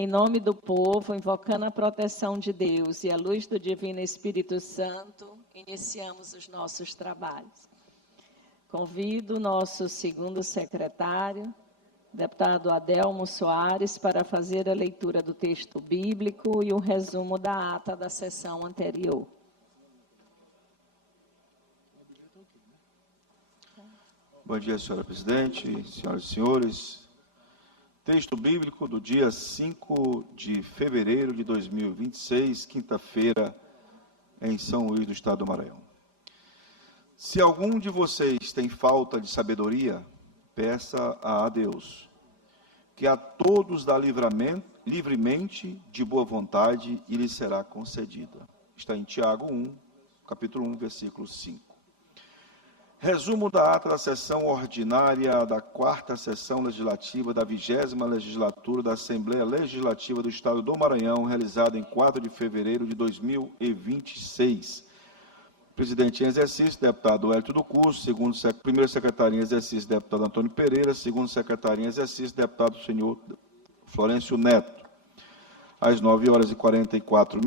Em nome do povo, invocando a proteção de Deus e a luz do Divino Espírito Santo, iniciamos os nossos trabalhos. Convido o nosso segundo secretário, deputado Adelmo Soares, para fazer a leitura do texto bíblico e o resumo da ata da sessão anterior. Bom dia, senhora presidente, senhoras e senhores. Texto bíblico do dia 5 de fevereiro de 2026, quinta-feira, em São Luís do Estado do Maranhão. Se algum de vocês tem falta de sabedoria, peça a Deus, que a todos dá livremente, de boa vontade, e lhe será concedida. Está em Tiago 1, capítulo 1, versículo 5. Resumo da ata da sessão ordinária da 4ª sessão legislativa da 20ª legislatura da Assembleia Legislativa do Estado do Maranhão, realizada em 4 de fevereiro de 2026. Presidente em exercício, deputado Hélio do Curso, primeiro secretário em exercício, deputado Antônio Pereira, segundo secretário em exercício, deputado senhor Florencio Neto. Às 9h44,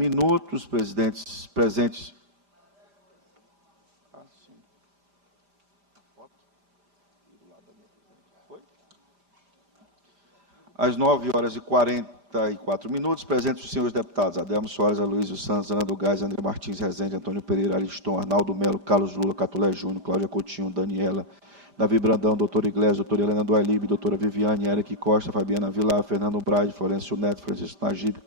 presentes. Às 9h44, presentes os senhores deputados Adelmo Soares, Aloysio Santos, Ana do Gás, André Martins Rezende, Antônio Pereira, Ariston, Arnaldo Melo, Carlos Lula, Catulé Júnior, Cláudia Coutinho, Daniela, Davi Brandão, doutor Iglesias, doutora Helena do Alibe, doutora Viviane, Eric Costa, Fabiana Vilar, Fernando Brade, Florencio Neto, Francisco Najib,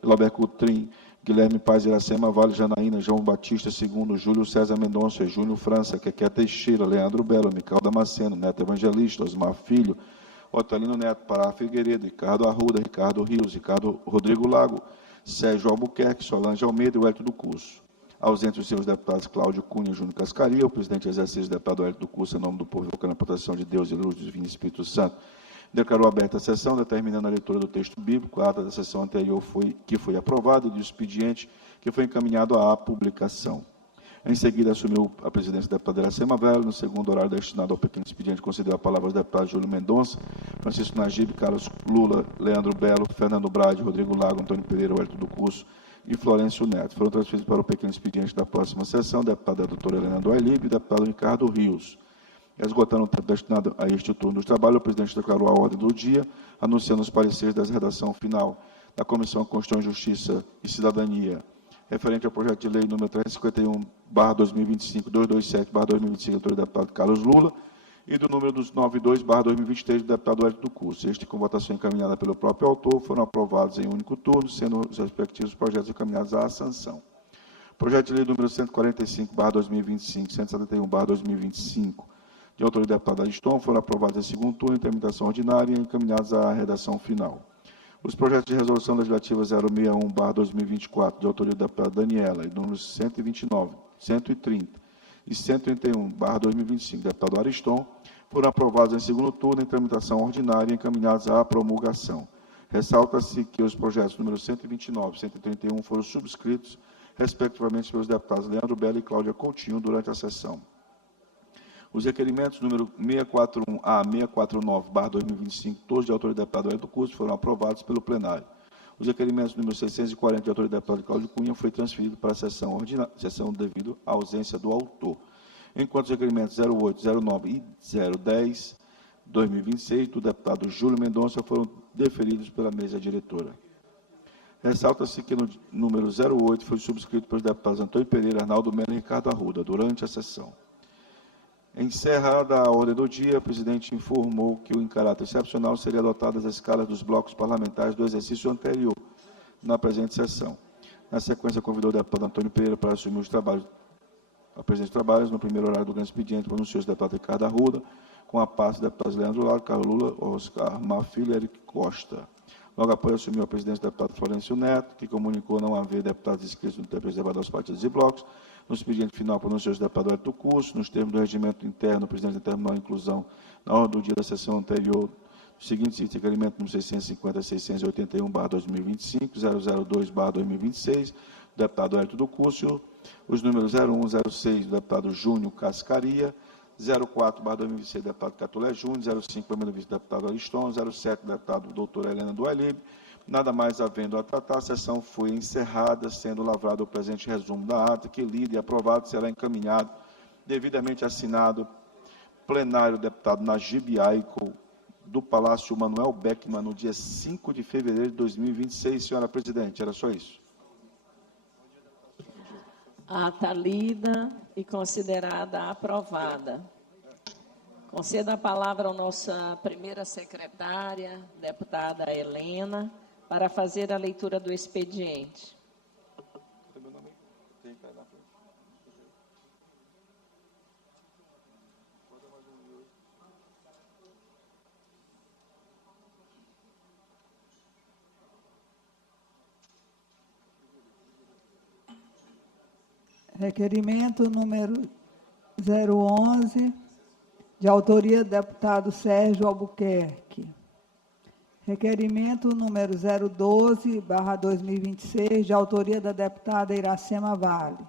Glauber Coutrin, Guilherme Paz Iracema, Vale Janaína, João Batista II, Júlio César Mendonça, Júnior França, Keké Teixeira, Leandro Belo, Micael Damasceno, Neto Evangelista, Osmar Filho, Otelino Neto, Pará Figueiredo, Ricardo Arruda, Ricardo Rios, Ricardo Rodrigo Lago, Sérgio Albuquerque, Solange Almeida e Hélio do Curso. Ausentes os senhores deputados Cláudio Cunha e Júnior Cascaria, o presidente em exercício, deputado Hélio do Curso, em nome do povo, invocando a proteção de Deus e luz do Divino Espírito Santo, declarou aberta a sessão, determinando a leitura do texto bíblico. A ata da sessão anterior que foi aprovada e do expediente que foi encaminhado à publicação. Em seguida, assumiu a presidência da deputada Iracema Velho. No segundo horário destinado ao pequeno expediente, concedeu a palavra aos deputados Júlio Mendonça, Francisco Najib, Carlos Lula, Leandro Belo, Fernando Brade, Rodrigo Lago, Antônio Pereira, Hélio do Curso e Florencio Neto. Foram transferidos para o pequeno expediente da próxima sessão, deputada doutora Helena do Alibe e deputado Ricardo Rios. Esgotando o tempo destinado a este turno dos trabalhos, o presidente declarou a ordem do dia, anunciando os pareceres da redação final da Comissão de Constituição, Justiça e Cidadania, referente ao projeto de lei número 351/2025, 227/2025, do deputado Carlos Lula, e do número 92/2023, do deputado Hélio do Curso. Este, com votação encaminhada pelo próprio autor, foram aprovados em único turno, sendo os respectivos projetos encaminhados à sanção. Projeto de lei número 145/2025, 171/2025, de autoria do deputado Ariston, foram aprovados em segundo turno, em tramitação ordinária e encaminhados à redação final. Os projetos de resolução legislativa 061/2024, de autoria da deputada Daniela, e números 129, 130 e 131/2025, do deputado Ariston, foram aprovados em segundo turno, em tramitação ordinária e encaminhados à promulgação. Ressalta-se que os projetos números 129 e 131 foram subscritos, respectivamente, pelos deputados Leandro Belo e Cláudia Coutinho, durante a sessão. Os requerimentos número 641A, 649/2025, todos de autoria do deputado Hélio do Curso, foram aprovados pelo plenário. Os requerimentos número 640, de autoria do deputado Cláudio Cunha, foi transferido para a sessão devido à ausência do autor. Enquanto os requerimentos 08, 09 e 010/2026, do deputado Júlio Mendonça, foram deferidos pela mesa diretora. Ressalta-se que no número 08 foi subscrito pelos deputados Antônio Pereira, Arnaldo Melo e Ricardo Arruda, durante a sessão. Encerrada a ordem do dia, o presidente informou que, em caráter excepcional, seriam adotadas as escalas dos blocos parlamentares do exercício anterior, na presente sessão. Na sequência, convidou o deputado Antônio Pereira para assumir os trabalhos, a presidência dos trabalhos. No primeiro horário do grande expediente, pronunciou o deputado Ricardo Arruda, com a parte dos deputados Leandro Lago, Carlos Lula, Oscar Mafilho e Eric Costa. Logo após, assumiu a presidência do deputado Florencio Neto, que comunicou não haver deputados inscritos no tempo reservado aos partidos e blocos. No expediente final, pronunciou o deputado Hélio do Curso. Nos termos do regimento interno, o presidente determinou a inclusão, na ordem do dia da sessão anterior, dos seguintes itens: requerimento número 650 a 681/2025, 002/2026, do deputado Hélio do Curso, os números 01, 06, do deputado Júnior Cascaria, 04/2026, do deputado Catulé Júnior, 05/2026, do deputado Ariston, 07, do deputado doutora Helena do Alibe, Nada mais havendo a tratar, a sessão foi encerrada, sendo lavrado o presente resumo da ata, que, lido e aprovado, será encaminhado, devidamente assinado, plenário deputado Najib Aico, do Palácio Manuel Beckmann, no dia 5 de fevereiro de 2026. Senhora presidente, era só isso. Ata lida e considerada aprovada. Concedo a palavra à nossa primeira secretária, deputada Helena, para fazer a leitura do expediente. Requerimento número 011, de autoria do deputado Sérgio Albuquerque. Requerimento número 012/2026, de autoria da deputada Iracema Vale.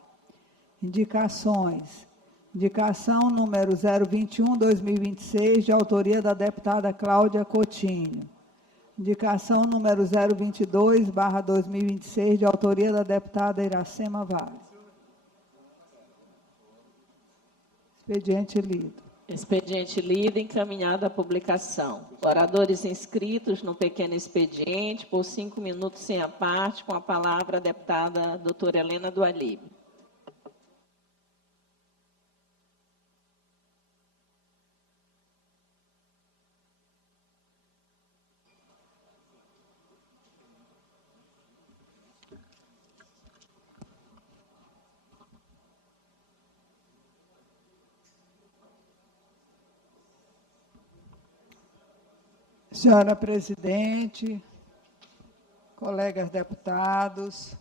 Indicações. Indicação número 021/2026, de autoria da deputada Cláudia Coutinho. Indicação número 022/2026, de autoria da deputada Iracema Vale. Expediente lido. Expediente lido e encaminhado à publicação. Oradores inscritos no pequeno expediente, por 5 minutos sem a parte, com a palavra a deputada doutora Helena do Alib. Senhora presidente, colegas deputados,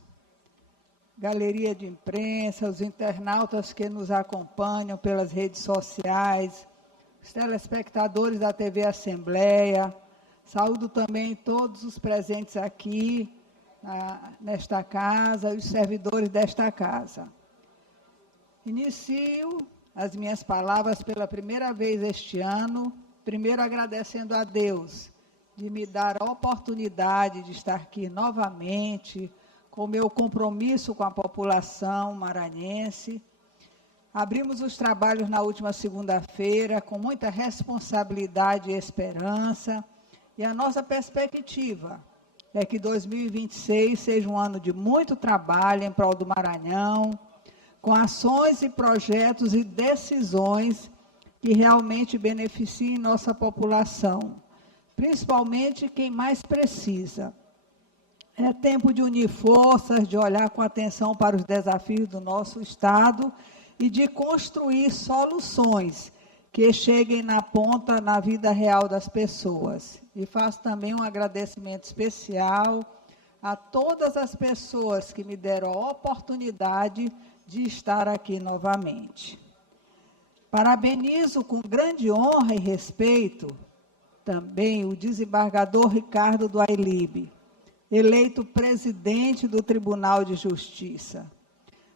galeria de imprensa, os internautas que nos acompanham pelas redes sociais, os telespectadores da TV Assembleia, saúdo também todos os presentes aqui nesta casa e os servidores desta casa. Inicio as minhas palavras pela primeira vez este ano, primeiro agradecendo a Deus de me dar a oportunidade de estar aqui novamente, com o meu compromisso com a população maranhense. Abrimos os trabalhos na última segunda-feira com muita responsabilidade e esperança, e a nossa perspectiva é que 2026 seja um ano de muito trabalho em prol do Maranhão, com ações e projetos e decisões que realmente beneficiem nossa população, principalmente quem mais precisa. É tempo de unir forças, de olhar com atenção para os desafios do nosso Estado e de construir soluções que cheguem na ponta, na vida real das pessoas. E faço também um agradecimento especial a todas as pessoas que me deram a oportunidade de estar aqui novamente. Parabenizo com grande honra e respeito também o desembargador Ricardo do Ailib, eleito presidente do Tribunal de Justiça.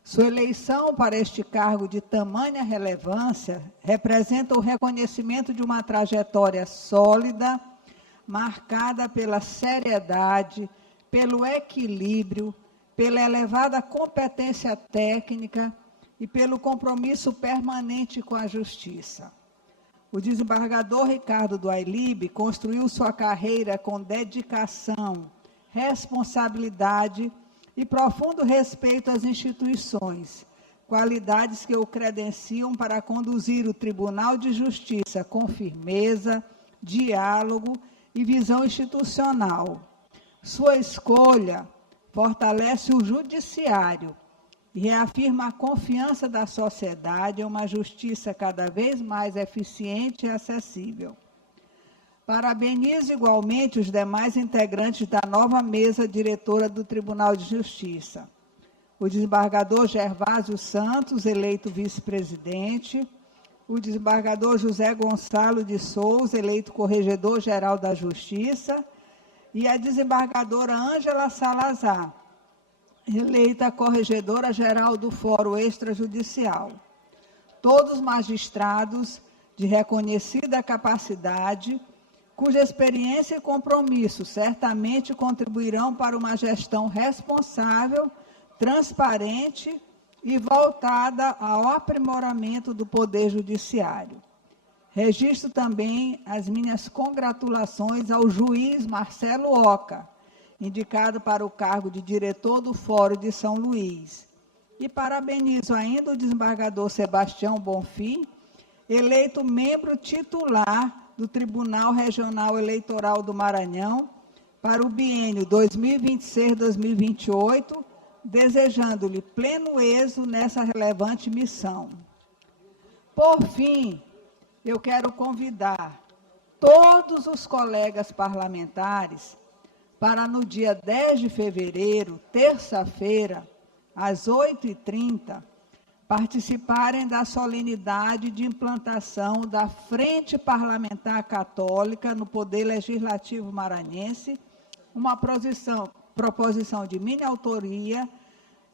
Sua eleição para este cargo de tamanha relevância representa o reconhecimento de uma trajetória sólida, marcada pela seriedade, pelo equilíbrio, pela elevada competência técnica e pelo compromisso permanente com a justiça. O desembargador Ricardo do Ailib construiu sua carreira com dedicação, responsabilidade e profundo respeito às instituições, qualidades que o credenciam para conduzir o Tribunal de Justiça com firmeza, diálogo e visão institucional. Sua escolha fortalece o judiciário e reafirma a confiança da sociedade em uma justiça cada vez mais eficiente e acessível. Parabenizo igualmente os demais integrantes da nova mesa diretora do Tribunal de Justiça. O desembargador Gervásio Santos, eleito vice-presidente, o desembargador José Gonçalo de Souza, eleito corregedor-geral da Justiça, e a desembargadora Ângela Salazar, eleita corregedora-geral do Fórum Extrajudicial. Todos magistrados de reconhecida capacidade, cuja experiência e compromisso certamente contribuirão para uma gestão responsável, transparente e voltada ao aprimoramento do Poder Judiciário. Registro também as minhas congratulações ao juiz Marcelo Oca, indicado para o cargo de diretor do Fórum de São Luís. E parabenizo ainda o desembargador Sebastião Bonfim, eleito membro titular do Tribunal Regional Eleitoral do Maranhão para o biênio 2026-2028, desejando-lhe pleno êxito nessa relevante missão. Por fim, eu quero convidar todos os colegas parlamentares para, no dia 10 de fevereiro, terça-feira, às 8h30, participarem da solenidade de implantação da Frente Parlamentar Católica no Poder Legislativo Maranhense, uma proposição de minha autoria,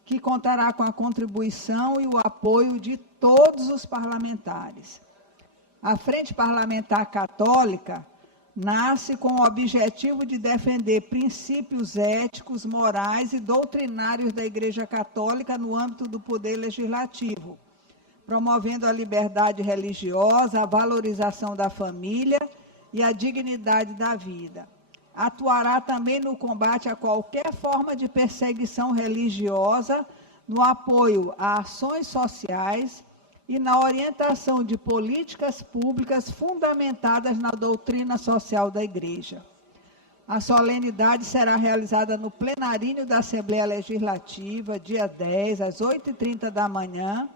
que contará com a contribuição e o apoio de todos os parlamentares. A Frente Parlamentar Católica nasce com o objetivo de defender princípios éticos, morais e doutrinários da Igreja Católica no âmbito do Poder Legislativo, promovendo a liberdade religiosa, a valorização da família e a dignidade da vida. Atuará também no combate a qualquer forma de perseguição religiosa, no apoio a ações sociais e na orientação de políticas públicas fundamentadas na doutrina social da Igreja. A solenidade será realizada no plenarinho da Assembleia Legislativa, dia 10, às 8h30 da manhã,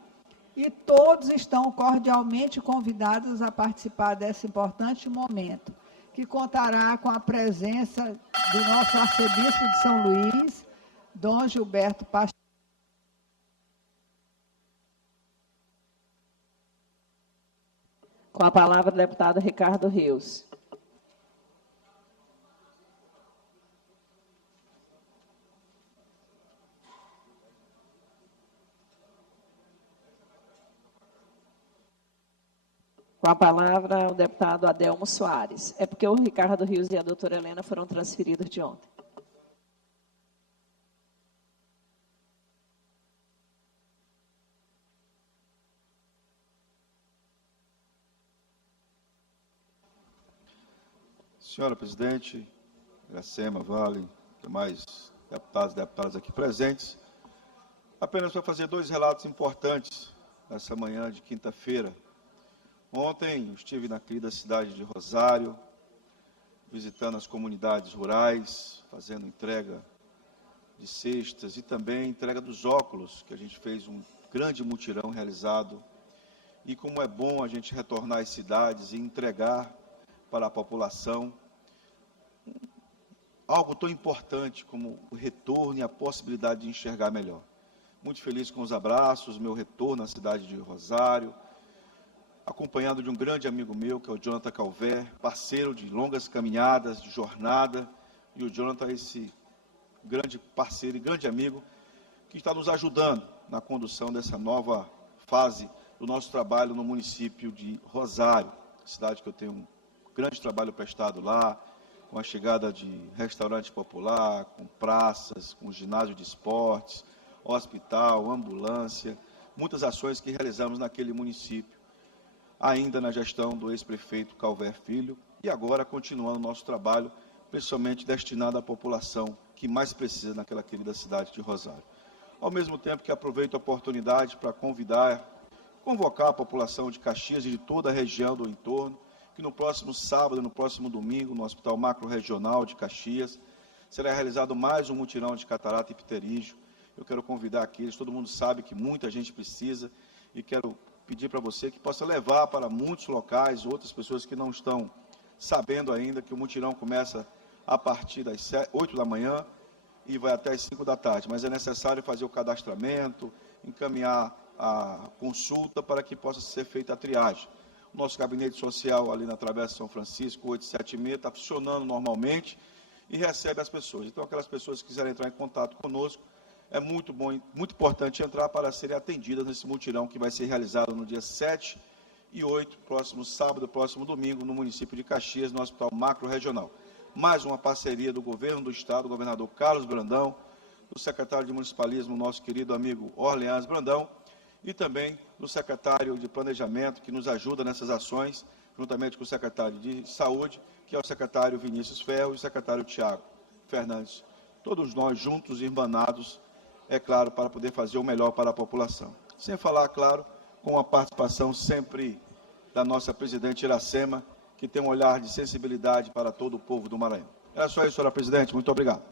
e todos estão cordialmente convidados a participar desse importante momento, que contará com a presença do nosso arcebispo de São Luís, Dom Gilberto Pastor. Com a palavra, o deputado Ricardo Rios. Com a palavra, o deputado Adelmo Soares. É porque o Ricardo Rios e a doutora Helena foram transferidos de ontem. Senhora presidente, Iracema, Vale, demais deputados e deputadas aqui presentes, apenas para fazer 2 relatos importantes nessa manhã de quinta-feira. Ontem eu estive na querida cidade de Rosário, visitando as comunidades rurais, fazendo entrega de cestas e também entrega dos óculos, que a gente fez um grande mutirão realizado. E como é bom a gente retornar às cidades e entregar para a população algo tão importante como o retorno e a possibilidade de enxergar melhor. Muito feliz com os abraços, meu retorno à cidade de Rosário, acompanhado de um grande amigo meu, que é o Jonathan Calver, parceiro de longas caminhadas, de jornada, e o Jonathan é esse grande parceiro e grande amigo que está nos ajudando na condução dessa nova fase do nosso trabalho no município de Rosário, cidade que eu tenho um grande trabalho prestado lá, com a chegada de restaurante popular, com praças, com ginásio de esportes, hospital, ambulância, muitas ações que realizamos naquele município, ainda na gestão do ex-prefeito Calver Filho, e agora continuando o nosso trabalho, principalmente destinado à população que mais precisa naquela querida cidade de Rosário. Ao mesmo tempo que aproveito a oportunidade para convocar a população de Caxias e de toda a região do entorno, que no próximo sábado e no próximo domingo, no Hospital Macro-Regional de Caxias, será realizado mais um mutirão de catarata e pterígio. Eu quero convidar aqueles, todo mundo sabe que muita gente precisa, e quero pedir para você que possa levar para muitos locais, outras pessoas que não estão sabendo ainda, que o mutirão começa a partir das 8 da manhã e vai até as 5 da tarde, mas é necessário fazer o cadastramento, encaminhar a consulta para que possa ser feita a triagem. O nosso gabinete social ali na Travessa São Francisco, 876, está funcionando normalmente e recebe as pessoas. Então, aquelas pessoas que quiserem entrar em contato conosco, é muito bom, muito importante entrar para serem atendidas nesse mutirão que vai ser realizado no dia 7 e 8, próximo sábado, próximo domingo, no município de Caxias, no Hospital Macro Regional. Mais uma parceria do governo do Estado, o governador Carlos Brandão, do secretário de Municipalismo, nosso querido amigo Orleans Brandão, e também do secretário de Planejamento, que nos ajuda nessas ações, juntamente com o secretário de Saúde, que é o secretário Vinícius Ferro, e o secretário Tiago Fernandes. Todos nós juntos, irmanados, é claro, para poder fazer o melhor para a população. Sem falar, claro, com a participação sempre da nossa presidente Iracema, que tem um olhar de sensibilidade para todo o povo do Maranhão. Era só isso, senhora presidente. Muito obrigado.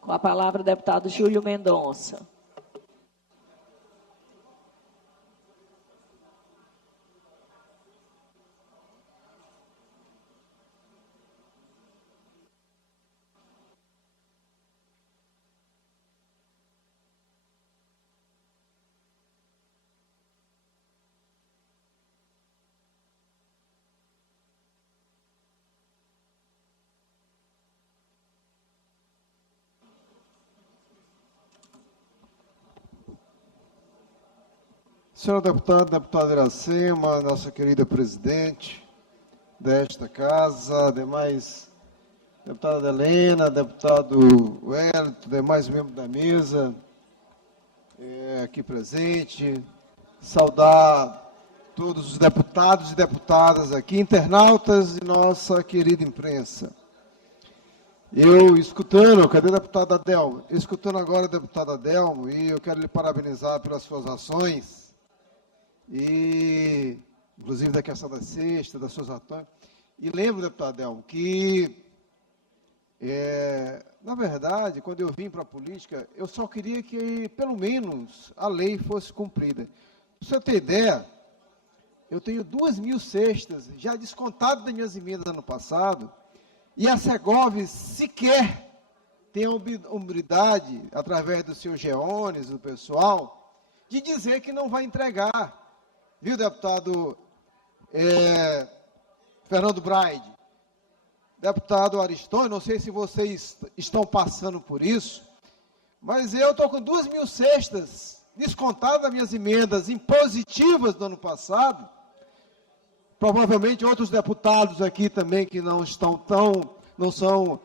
Com a palavra, o deputado Júlio Mendonça. Senhora deputada Iracema, nossa querida presidente desta casa, demais deputada Helena, deputado Wellington, demais membros da mesa aqui presente, saudar todos os deputados e deputadas aqui, internautas e nossa querida imprensa. Eu escutando, cadê a deputada Adelmo? Escutando agora a deputada Adelmo, e eu quero lhe parabenizar pelas suas ações, e inclusive da questão da cesta, das suas ações. E lembro, deputado Adelmo, que, na verdade, quando eu vim para a política, eu só queria que, pelo menos, a lei fosse cumprida. Para você ter ideia, eu tenho 2.000 cestas já descontadas das minhas emendas ano passado, e a Segov sequer tem a humildade, através do seu Geones, do pessoal, de dizer que não vai entregar. Viu, deputado Fernando Braide? Deputado Aristônio, não sei se vocês estão passando por isso, mas eu estou com 2.000 cestas descontadas das minhas emendas impositivas do ano passado. Provavelmente outros deputados aqui também que não estão não são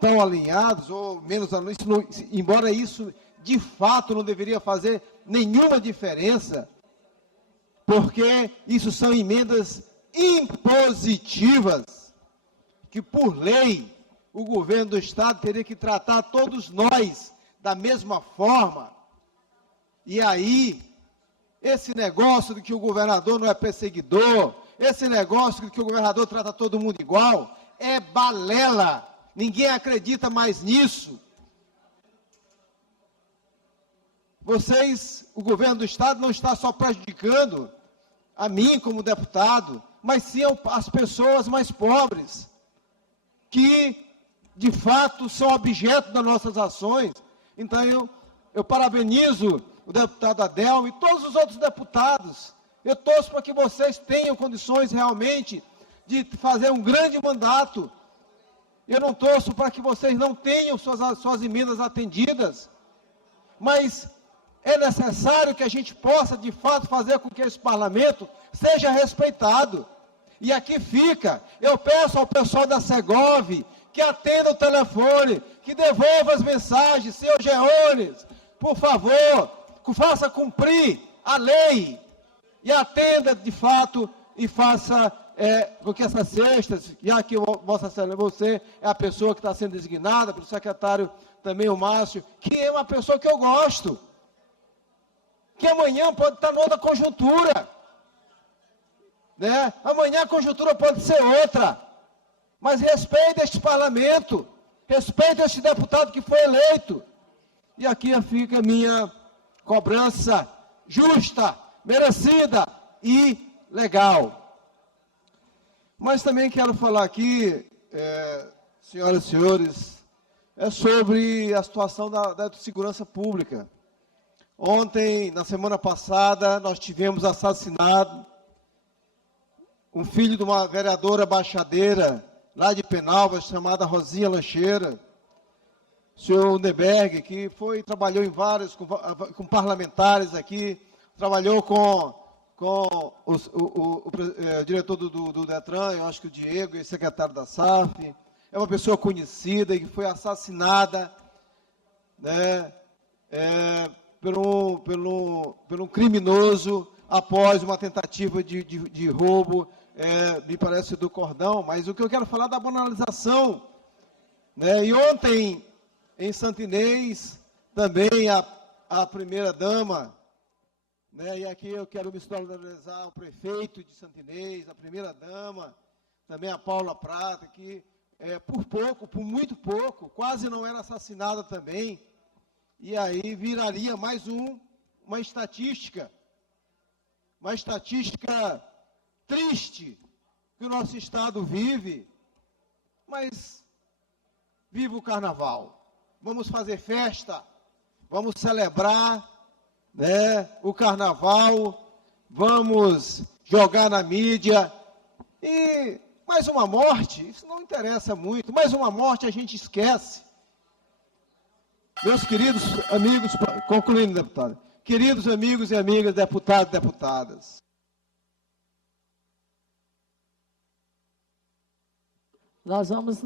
tão alinhados, ou menos alinhados, embora isso de fato não deveria fazer nenhuma diferença, porque isso são emendas impositivas, que por lei o governo do Estado teria que tratar todos nós da mesma forma. E aí, esse negócio de que o governador não é perseguidor, esse negócio de que o governador trata todo mundo igual, é balela. Ninguém acredita mais nisso. Vocês, o governo do Estado, não está só prejudicando a mim como deputado, mas sim as pessoas mais pobres, que, de fato, são objeto das nossas ações. Então, eu parabenizo o deputado Adelmo e todos os outros deputados. Eu torço para que vocês tenham condições realmente de fazer um grande mandato. Eu não torço para que vocês não tenham suas emendas atendidas, mas é necessário que a gente possa, de fato, fazer com que esse parlamento seja respeitado. E aqui fica, eu peço ao pessoal da Segov que atenda o telefone, que devolva as mensagens, senhor Geones, por favor, faça cumprir a lei e atenda de fato e faça com que essas cestas, já que Vossa Excelência, você é a pessoa que está sendo designada, pelo secretário também o Márcio, que é uma pessoa que eu gosto, que amanhã pode estar noutra conjuntura, né? Amanhã a conjuntura pode ser outra, mas respeite este parlamento, respeite este deputado que foi eleito. E aqui fica a minha cobrança justa, merecida e legal. Mas também quero falar aqui, senhoras e senhores, sobre a situação da segurança pública. Ontem, na semana passada, nós tivemos assassinado um filho de uma vereadora baixadeira, lá de Penalvas, chamada Rosinha Lancheira, o senhor Neberg, que trabalhou em vários, com parlamentares aqui, trabalhou com com o diretor do Detran, eu acho que o Diego, e secretário da SAF. É uma pessoa conhecida e que foi assassinada, né, por um criminoso após uma tentativa de roubo, me parece do cordão. Mas o que eu quero falar é da banalização, né? E ontem, em Santo Inês, também a primeira-dama, né, e aqui eu quero me solidarizar ao prefeito de Santo Inês, a primeira-dama, também a Paula Prata, que por muito pouco, quase não era assassinada também, e aí viraria mais uma estatística triste que o nosso Estado vive. Mas viva o Carnaval, vamos fazer festa, vamos celebrar, né, o Carnaval, vamos jogar na mídia, e mais uma morte, isso não interessa muito, mais uma morte a gente esquece. Meus queridos amigos, concluindo, deputado, queridos amigos e amigas, deputados e deputadas, nós vamos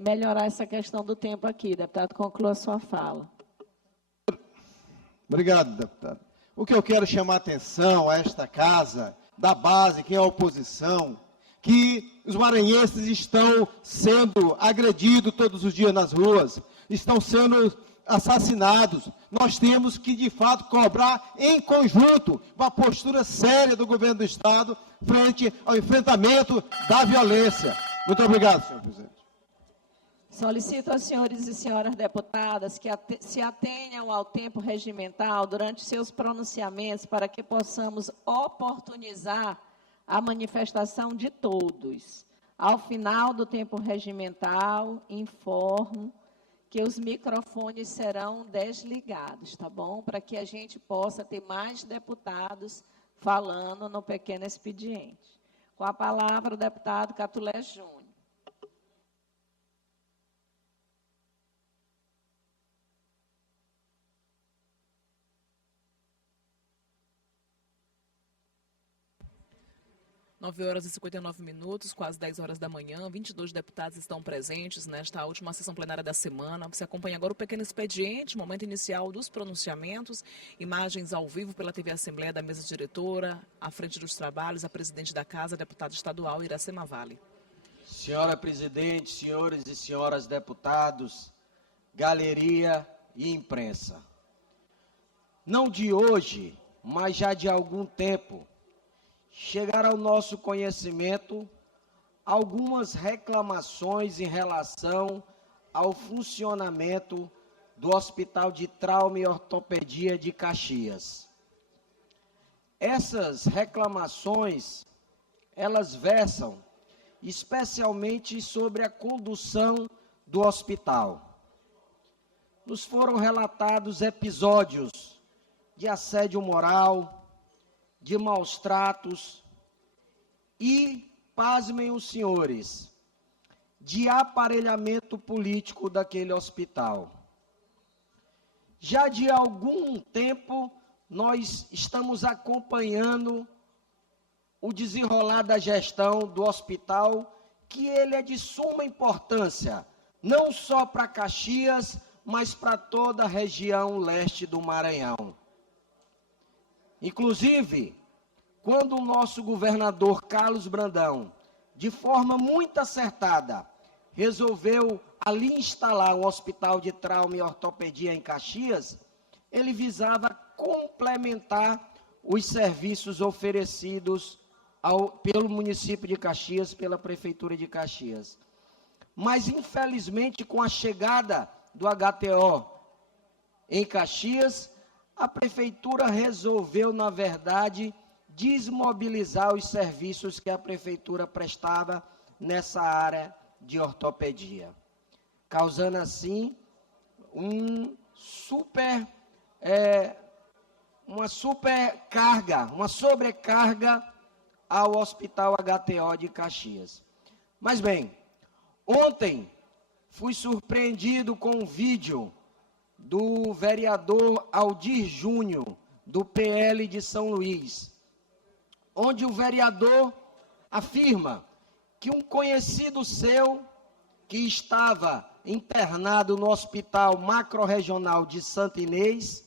melhorar essa questão do tempo aqui. Deputado, conclua a sua fala. Obrigado, deputado. O que eu quero chamar a atenção a esta casa, da base, que é a oposição, que os maranhenses estão sendo agredidos todos os dias nas ruas, estão sendo assassinados. Nós temos que, de fato, cobrar em conjunto uma postura séria do governo do Estado frente ao enfrentamento da violência. Muito obrigado, senhor presidente. Solicito aos senhores e senhoras deputadas que se atenham ao tempo regimental durante seus pronunciamentos para que possamos oportunizar a manifestação de todos. Ao final do tempo regimental, informo que os microfones serão desligados, tá bom? Para que a gente possa ter mais deputados falando no pequeno expediente. Com a palavra, o deputado Catulé Júnior. Nove horas e 59 minutos, quase 10 horas da manhã, 22 deputados estão presentes nesta última sessão plenária da semana. Você acompanha agora o pequeno expediente, momento inicial dos pronunciamentos, imagens ao vivo pela TV Assembleia da mesa diretora, à frente dos trabalhos, a presidente da casa, a deputada estadual Iracema Vale. Senhora presidente, senhores e senhoras deputados, galeria e imprensa. Não de hoje, mas já de algum tempo, chegaram ao nosso conhecimento algumas reclamações em relação ao funcionamento do Hospital de Trauma e Ortopedia de Caxias. Essas reclamações, elas versam especialmente sobre a condução do hospital. Nos foram relatados episódios de assédio moral, de maus tratos e, pasmem os senhores, de aparelhamento político daquele hospital. Já de algum tempo, nós estamos acompanhando o desenrolar da gestão do hospital, que ele é de suma importância, não só para Caxias, mas para toda a região leste do Maranhão. Inclusive, quando o nosso governador Carlos Brandão, de forma muito acertada, resolveu ali instalar um hospital de trauma e ortopedia em Caxias, ele visava complementar os serviços oferecidos pelo município de Caxias, pela prefeitura de Caxias. Mas, infelizmente, com a chegada do HTO em Caxias, a prefeitura resolveu, na verdade, desmobilizar os serviços que a prefeitura prestava nessa área de ortopedia, causando assim uma sobrecarga ao Hospital HTO de Caxias. Mas bem, ontem fui surpreendido com um vídeo do vereador Aldir Júnior, do PL de São Luís, onde o vereador afirma que um conhecido seu, que estava internado no Hospital Macro-Regional de Santa Inês,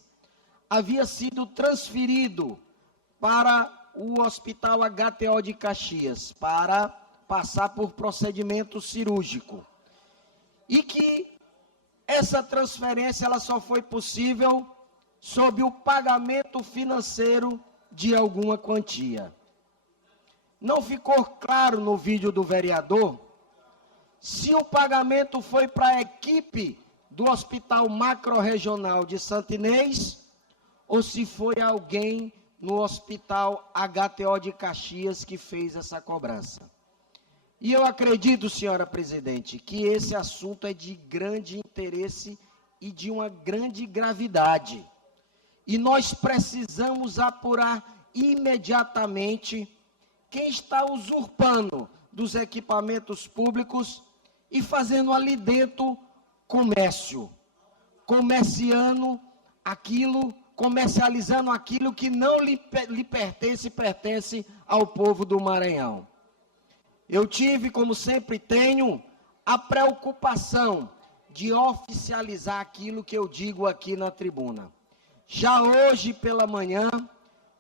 havia sido transferido para o Hospital HTO de Caxias, para passar por procedimento cirúrgico. E que essa transferência ela só foi possível sob o pagamento financeiro de alguma quantia. Não ficou claro no vídeo do vereador se o pagamento foi para a equipe do Hospital Macro-Regional de Santa Inês ou se foi alguém no Hospital HTO de Caxias que fez essa cobrança. E eu acredito, senhora presidente, que esse assunto é de grande interesse e de uma grande gravidade. E nós precisamos apurar imediatamente quem está usurpando dos equipamentos públicos e fazendo ali dentro comércio, comercializando aquilo que não lhe pertence ao povo do Maranhão. Eu tive, como sempre tenho, a preocupação de oficializar aquilo que eu digo aqui na tribuna. Já hoje pela manhã,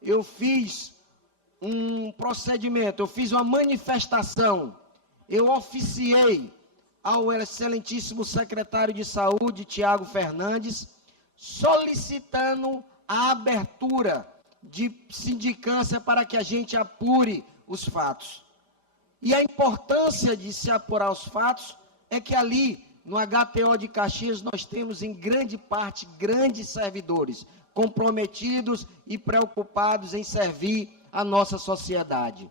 eu fiz um procedimento, eu fiz uma manifestação, eu oficiei ao excelentíssimo secretário de Saúde, Tiago Fernandes, solicitando a abertura de sindicância para que a gente apure os fatos. E a importância de se apurar os fatos é que ali, no HTO de Caxias, nós temos em grande parte grandes servidores, comprometidos e preocupados em servir a nossa sociedade.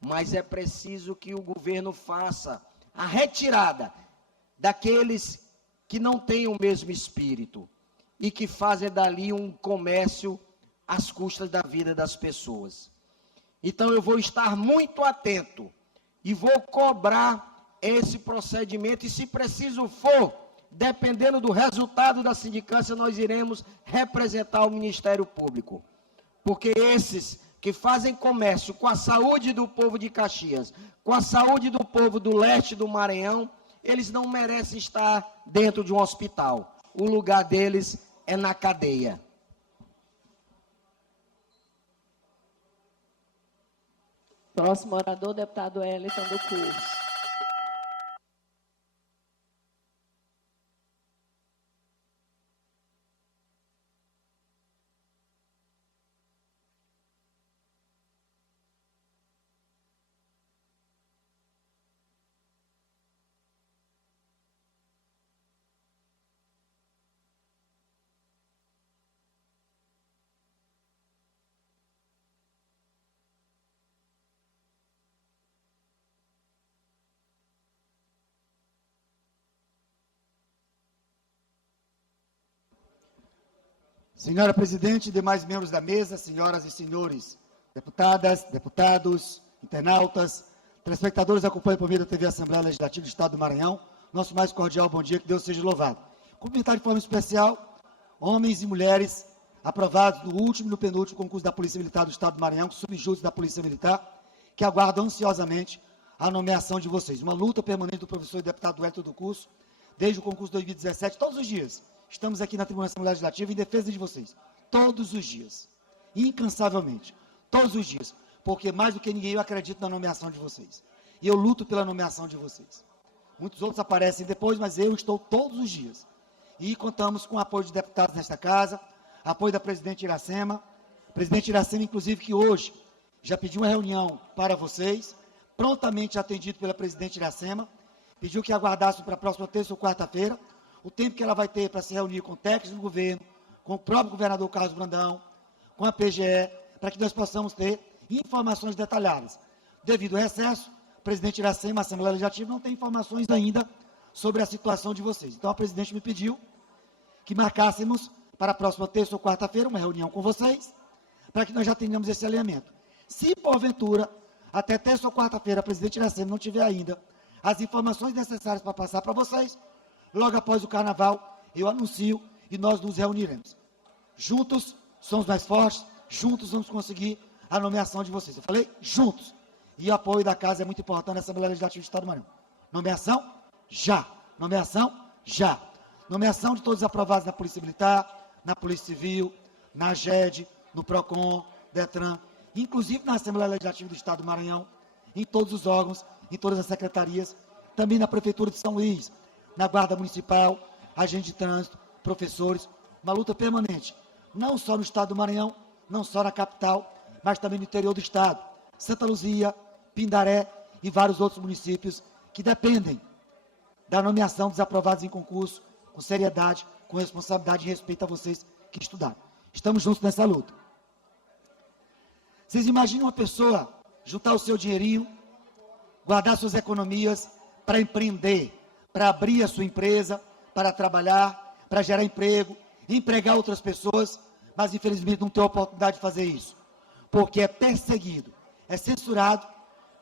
Mas é preciso que o governo faça a retirada daqueles que não têm o mesmo espírito e que fazem dali um comércio às custas da vida das pessoas. Então eu vou estar muito atento e vou cobrar esse procedimento e, se preciso for, dependendo do resultado da sindicância, nós iremos representar o Ministério Público. Porque esses que fazem comércio com a saúde do povo de Caxias, com a saúde do povo do leste do Maranhão, eles não merecem estar dentro de um hospital. O lugar deles é na cadeia. Próximo orador, deputado Wellington do Curso. Senhora presidente, demais membros da mesa, senhoras e senhores, deputadas, deputados, internautas, telespectadores que acompanham por meio da TV Assembleia Legislativa do Estado do Maranhão, nosso mais cordial bom dia, que Deus seja louvado. Cumprimentar de forma especial homens e mulheres aprovados no último e no penúltimo concurso da Polícia Militar do Estado do Maranhão, subjúdice da Polícia Militar, que aguardam ansiosamente a nomeação de vocês. Uma luta permanente do professor e deputado Wellington do Curso, desde o concurso 2017, todos os dias. Estamos aqui na Tribuna Assembleia Legislativa em defesa de vocês, todos os dias, incansavelmente, todos os dias, porque mais do que ninguém eu acredito na nomeação de vocês, e eu luto pela nomeação de vocês. Muitos outros aparecem depois, mas eu estou todos os dias, e contamos com o apoio de deputados nesta casa, apoio da presidente Iracema, inclusive, que hoje já pediu uma reunião para vocês, prontamente atendido pela presidente Iracema, pediu que aguardassem para a próxima terça ou quarta-feira, o tempo que ela vai ter para se reunir com técnicos do governo, com o próprio governador Carlos Brandão, com a PGE, para que nós possamos ter informações detalhadas. Devido ao recesso, o presidente Iracema, a Assembleia Legislativa, não tem informações ainda sobre a situação de vocês. Então, a presidente me pediu que marcássemos para a próxima terça ou quarta-feira uma reunião com vocês, para que nós já tenhamos esse alinhamento. Se, porventura, até terça ou quarta-feira, a presidente Iracema não tiver ainda as informações necessárias para passar para vocês, logo após o carnaval, eu anuncio e nós nos reuniremos. Juntos somos mais fortes, juntos vamos conseguir a nomeação de vocês. Eu falei juntos. E o apoio da casa é muito importante na Assembleia Legislativa do Estado do Maranhão. Nomeação, já. Nomeação, já. Nomeação de todos os aprovados na Polícia Militar, na Polícia Civil, na AGED, no PROCON, DETRAN, inclusive na Assembleia Legislativa do Estado do Maranhão, em todos os órgãos, em todas as secretarias, também na Prefeitura de São Luís, na Guarda Municipal, agente de trânsito, professores, uma luta permanente, não só no Estado do Maranhão, não só na capital, mas também no interior do Estado, Santa Luzia, Pindaré e vários outros municípios que dependem da nomeação dos aprovados em concurso, com seriedade, com responsabilidade e respeito a vocês que estudaram. Estamos juntos nessa luta. Vocês imaginam uma pessoa juntar o seu dinheirinho, guardar suas economias para empreender, para abrir a sua empresa, para trabalhar, para gerar emprego, empregar outras pessoas, mas infelizmente não tem a oportunidade de fazer isso, porque é perseguido, é censurado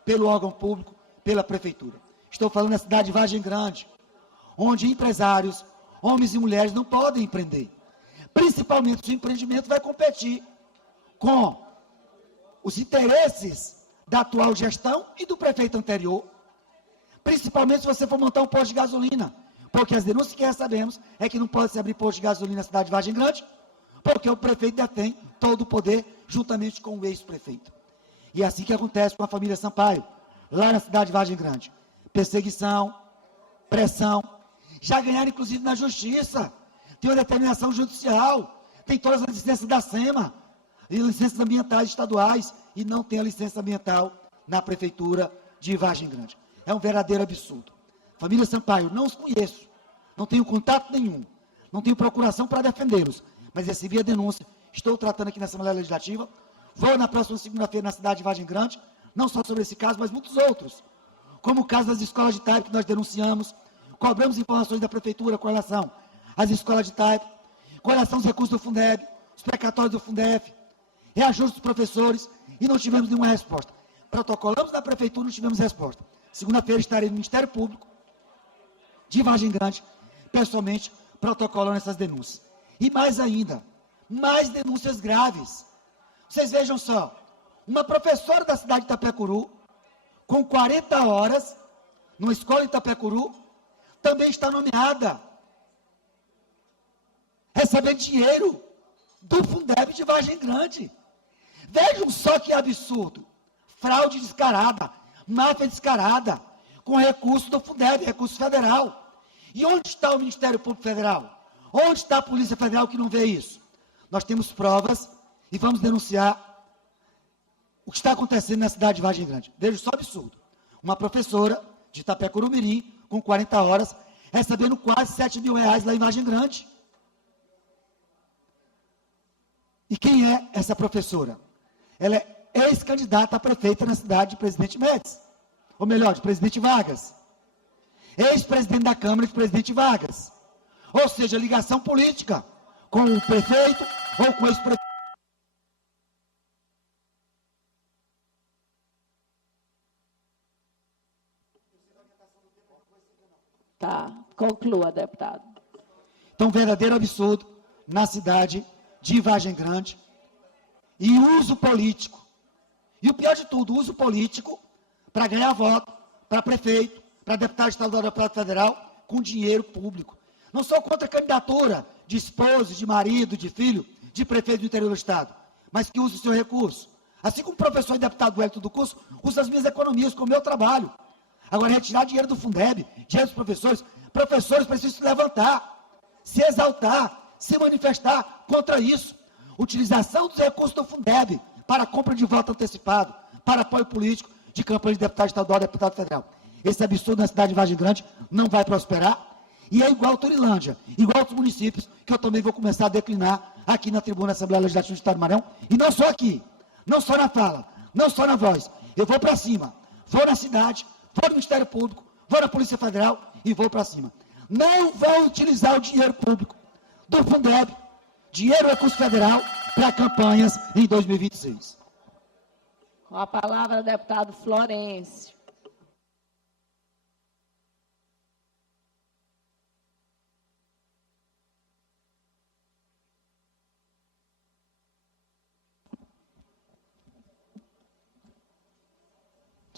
pelo órgão público, pela prefeitura. Estou falando da cidade de Vargem Grande, onde empresários, homens e mulheres não podem empreender. Principalmente se o empreendimento vai competir com os interesses da atual gestão e do prefeito anterior, principalmente se você for montar um posto de gasolina, porque as denúncias que recebemos é que não pode se abrir posto de gasolina na cidade de Vargem Grande, porque o prefeito detém todo o poder, juntamente com o ex-prefeito. E é assim que acontece com a família Sampaio, lá na cidade de Vargem Grande. Perseguição, pressão, já ganharam inclusive na justiça, tem uma determinação judicial, tem todas as licenças da SEMA, e licenças ambientais estaduais, e não tem a licença ambiental na prefeitura de Vargem Grande. É um verdadeiro absurdo. Família Sampaio, não os conheço, não tenho contato nenhum, não tenho procuração para defendê-los, mas recebi a denúncia, estou tratando aqui na Assembleia Legislativa, vou na próxima segunda-feira na cidade de Vargem Grande, não só sobre esse caso, mas muitos outros, como o caso das escolas de type que nós denunciamos, cobramos informações da prefeitura com relação às escolas de type, com relação aos recursos do Fundeb, os precatórios do Fundef, reajuste dos professores, e não tivemos nenhuma resposta. Protocolamos na prefeitura, não tivemos resposta. Segunda-feira estarei no Ministério Público de Vargem Grande, pessoalmente, protocolando essas denúncias. E mais ainda, mais denúncias graves. Vocês vejam só, uma professora da cidade de Itapecuru, com 40 horas, numa escola em Itapecuru, também está nomeada, recebendo dinheiro do Fundeb de Vargem Grande. Vejam só que absurdo, fraude descarada, máfia descarada, com recurso do Fundeb, recurso federal. E onde está o Ministério Público Federal? Onde está a Polícia Federal que não vê isso? Nós temos provas e vamos denunciar o que está acontecendo na cidade de Vargem Grande. Veja só absurdo. Uma professora de Itapecuru-Mirim, com 40 horas, recebendo quase 7 mil reais lá em Vargem Grande. E quem é essa professora? Ela é ex-candidata a prefeita na cidade de Presidente Médici. Ou melhor, de Presidente Vargas. Ex-presidente da Câmara de Presidente Vargas. Ou seja, ligação política com o prefeito ou com o ex-prefeito. Tá, conclua, deputado. Então, verdadeiro absurdo na cidade de Vargem Grande. E uso político. E o pior de tudo, uso político para ganhar voto, para prefeito, para deputado estadual, deputado federal, com dinheiro público. Não sou contra a candidatura de esposo, de marido, de filho, de prefeito do interior do Estado, mas que use o seu recurso. Assim como o professor e deputado Wellington do curso, usa as minhas economias com o meu trabalho. Agora, retirar dinheiro do Fundeb, dinheiro dos professores precisam se levantar, se exaltar, se manifestar contra isso. Utilização dos recursos do Fundeb para compra de voto antecipado, para apoio político de campanha de deputado estadual e deputado federal. Esse absurdo na cidade de Vargem Grande não vai prosperar. E é igual a Turilândia, igual a outros municípios, que eu também vou começar a declinar aqui na tribuna da Assembleia Legislativa do Estado do Maranhão. E não só aqui, não só na fala, não só na voz. Eu vou para cima, vou na cidade, vou no Ministério Público, vou na Polícia Federal e vou para cima. Não vão utilizar o dinheiro público do Fundeb, dinheiro recurso federal, para campanhas em 2026. Com a palavra, deputado Florencio.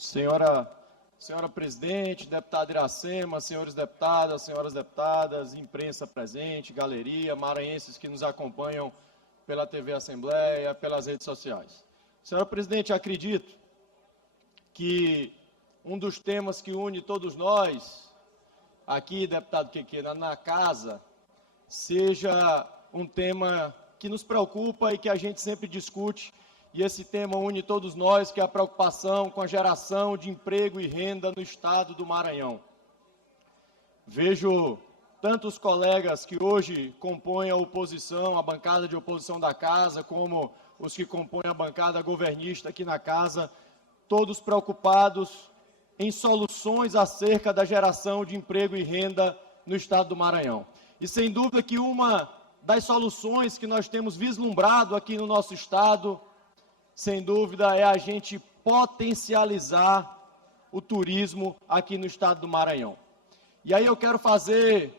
Senhora presidente, deputada Iracema, senhores deputadas, senhoras deputadas, imprensa presente, galeria, maranhenses que nos acompanham pela TV Assembleia, pelas redes sociais. Senhora presidente, acredito que um dos temas que une todos nós, aqui, deputado Keke, na casa, seja um tema que nos preocupa e que a gente sempre discute, e esse tema une todos nós, que é a preocupação com a geração de emprego e renda no estado do Maranhão. Vejo tantos colegas que hoje compõem a oposição, a bancada de oposição da casa, como os que compõem a bancada governista aqui na casa, todos preocupados em soluções acerca da geração de emprego e renda no estado do Maranhão. E sem dúvida que uma das soluções que nós temos vislumbrado aqui no nosso estado, sem dúvida, é a gente potencializar o turismo aqui no estado do Maranhão. E aí eu quero fazer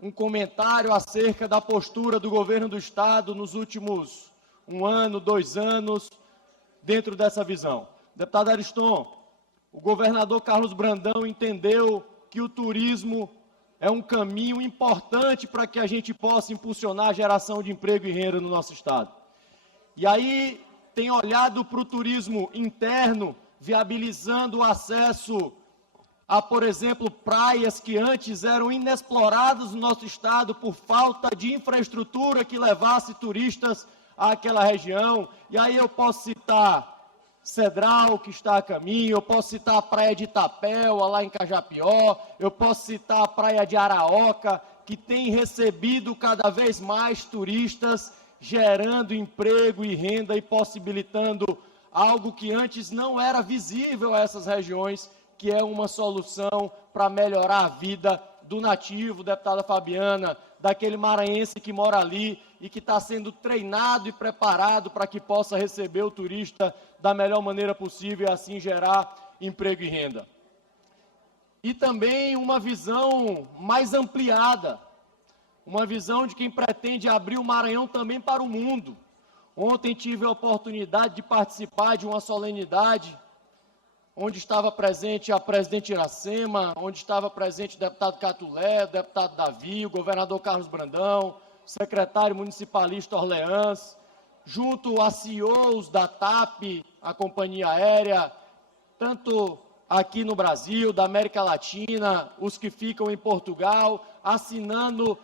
um comentário acerca da postura do governo do estado nos últimos 1 ano, 2 anos, dentro dessa visão. Deputado Ariston, o governador Carlos Brandão entendeu que o turismo é um caminho importante para que a gente possa impulsionar a geração de emprego e renda no nosso estado. E aí tem olhado para o turismo interno, viabilizando o acesso a, por exemplo, praias que antes eram inexploradas no nosso estado por falta de infraestrutura que levasse turistas àquela região. E aí eu posso citar Cedral, que está a caminho, eu posso citar a praia de Itapéua, lá em Cajapió, eu posso citar a praia de Araoca, que tem recebido cada vez mais turistas, gerando emprego e renda e possibilitando algo que antes não era visível a essas regiões, que é uma solução para melhorar a vida do nativo, deputada Fabiana, daquele maranhense que mora ali e que está sendo treinado e preparado para que possa receber o turista da melhor maneira possível e assim gerar emprego e renda. E também uma visão mais ampliada, uma visão de quem pretende abrir o Maranhão também para o mundo. Ontem tive a oportunidade de participar de uma solenidade onde estava presente a presidente Iracema, onde estava presente o deputado Catulé, o deputado Davi, o governador Carlos Brandão, o secretário municipalista Orleans, junto a CEOs da TAP, a companhia aérea, tanto aqui no Brasil, da América Latina, os que ficam em Portugal, assinando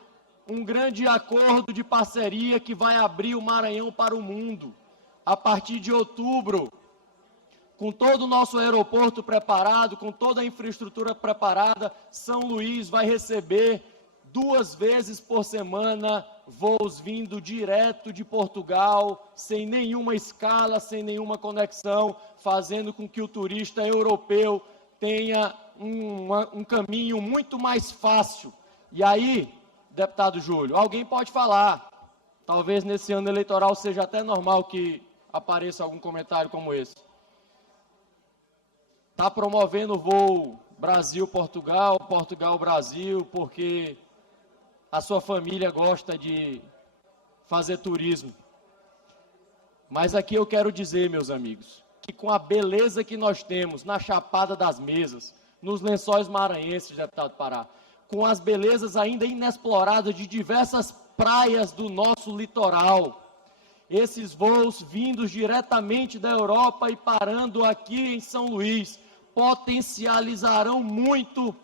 um grande acordo de parceria que vai abrir o Maranhão para o mundo. A partir de outubro, com todo o nosso aeroporto preparado, com toda a infraestrutura preparada, São Luís vai receber 2 vezes por semana voos vindo direto de Portugal, sem nenhuma escala, sem nenhuma conexão, fazendo com que o turista europeu tenha um caminho muito mais fácil. E aí, deputado Júlio, alguém pode falar, talvez nesse ano eleitoral seja até normal que apareça algum comentário como esse. Está promovendo o voo Brasil-Portugal, Portugal-Brasil, porque a sua família gosta de fazer turismo. Mas aqui eu quero dizer, meus amigos, que com a beleza que nós temos na Chapada das Mesas, nos Lençóis Maranhenses, deputado Pará, com as belezas ainda inexploradas de diversas praias do nosso litoral, esses voos vindos diretamente da Europa e parando aqui em São Luís, potencializarão muito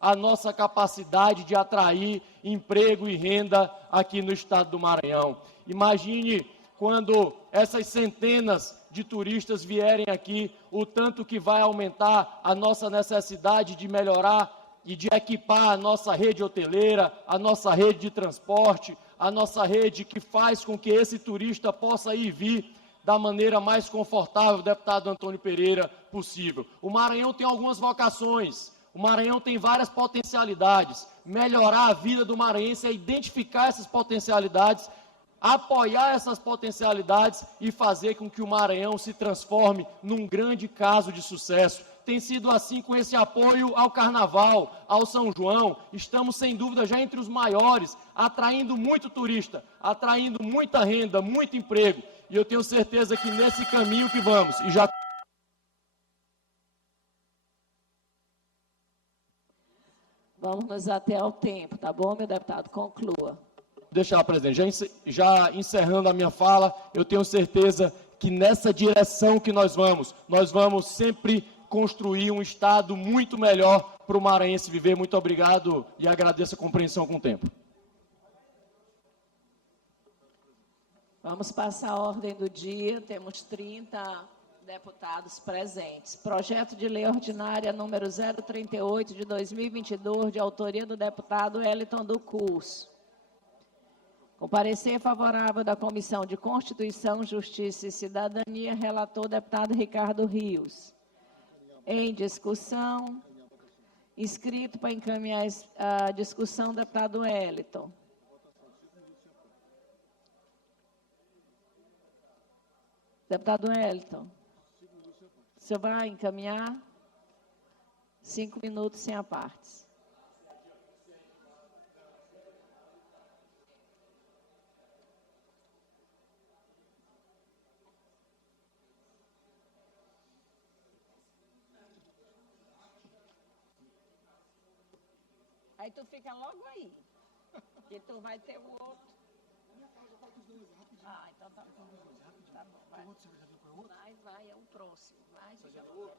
a nossa capacidade de atrair emprego e renda aqui no estado do Maranhão. Imagine quando essas centenas de turistas vierem aqui, o tanto que vai aumentar a nossa necessidade de melhorar e de equipar a nossa rede hoteleira, a nossa rede de transporte, a nossa rede que faz com que esse turista possa ir e vir da maneira mais confortável, deputado Antônio Pereira, possível. O Maranhão tem algumas vocações, o Maranhão tem várias potencialidades. Melhorar a vida do maranhense é identificar essas potencialidades, apoiar essas potencialidades e fazer com que o Maranhão se transforme num grande caso de sucesso. Tem sido assim com esse apoio ao Carnaval, ao São João. Estamos, sem dúvida, já entre os maiores, atraindo muito turista, atraindo muita renda, muito emprego. E eu tenho certeza que nesse caminho que vamos, e já Vamos nos ater ao tempo, tá bom, meu deputado? Conclua. Deixar, presidente, já encerrando a minha fala, eu tenho certeza que nessa direção que nós vamos sempre construir um Estado muito melhor para o maranhense viver. Muito obrigado e agradeço a compreensão com o tempo. Vamos passar a ordem do dia, temos 30 deputados presentes. Projeto de Lei Ordinária número 038 de 2022, de autoria do deputado Wellington do Curso. Com parecer favorável da Comissão de Constituição, Justiça e Cidadania, relator o deputado Ricardo Rios. Em discussão, inscrito para encaminhar a discussão, deputado Wellington. Deputado Wellington, o senhor vai encaminhar? 5 minutos sem apartes. Aí tu fica logo aí, que tu vai ter o outro. Ah, então tá bom. Tá bom, vai. Vai, é o próximo. Vai, já vou.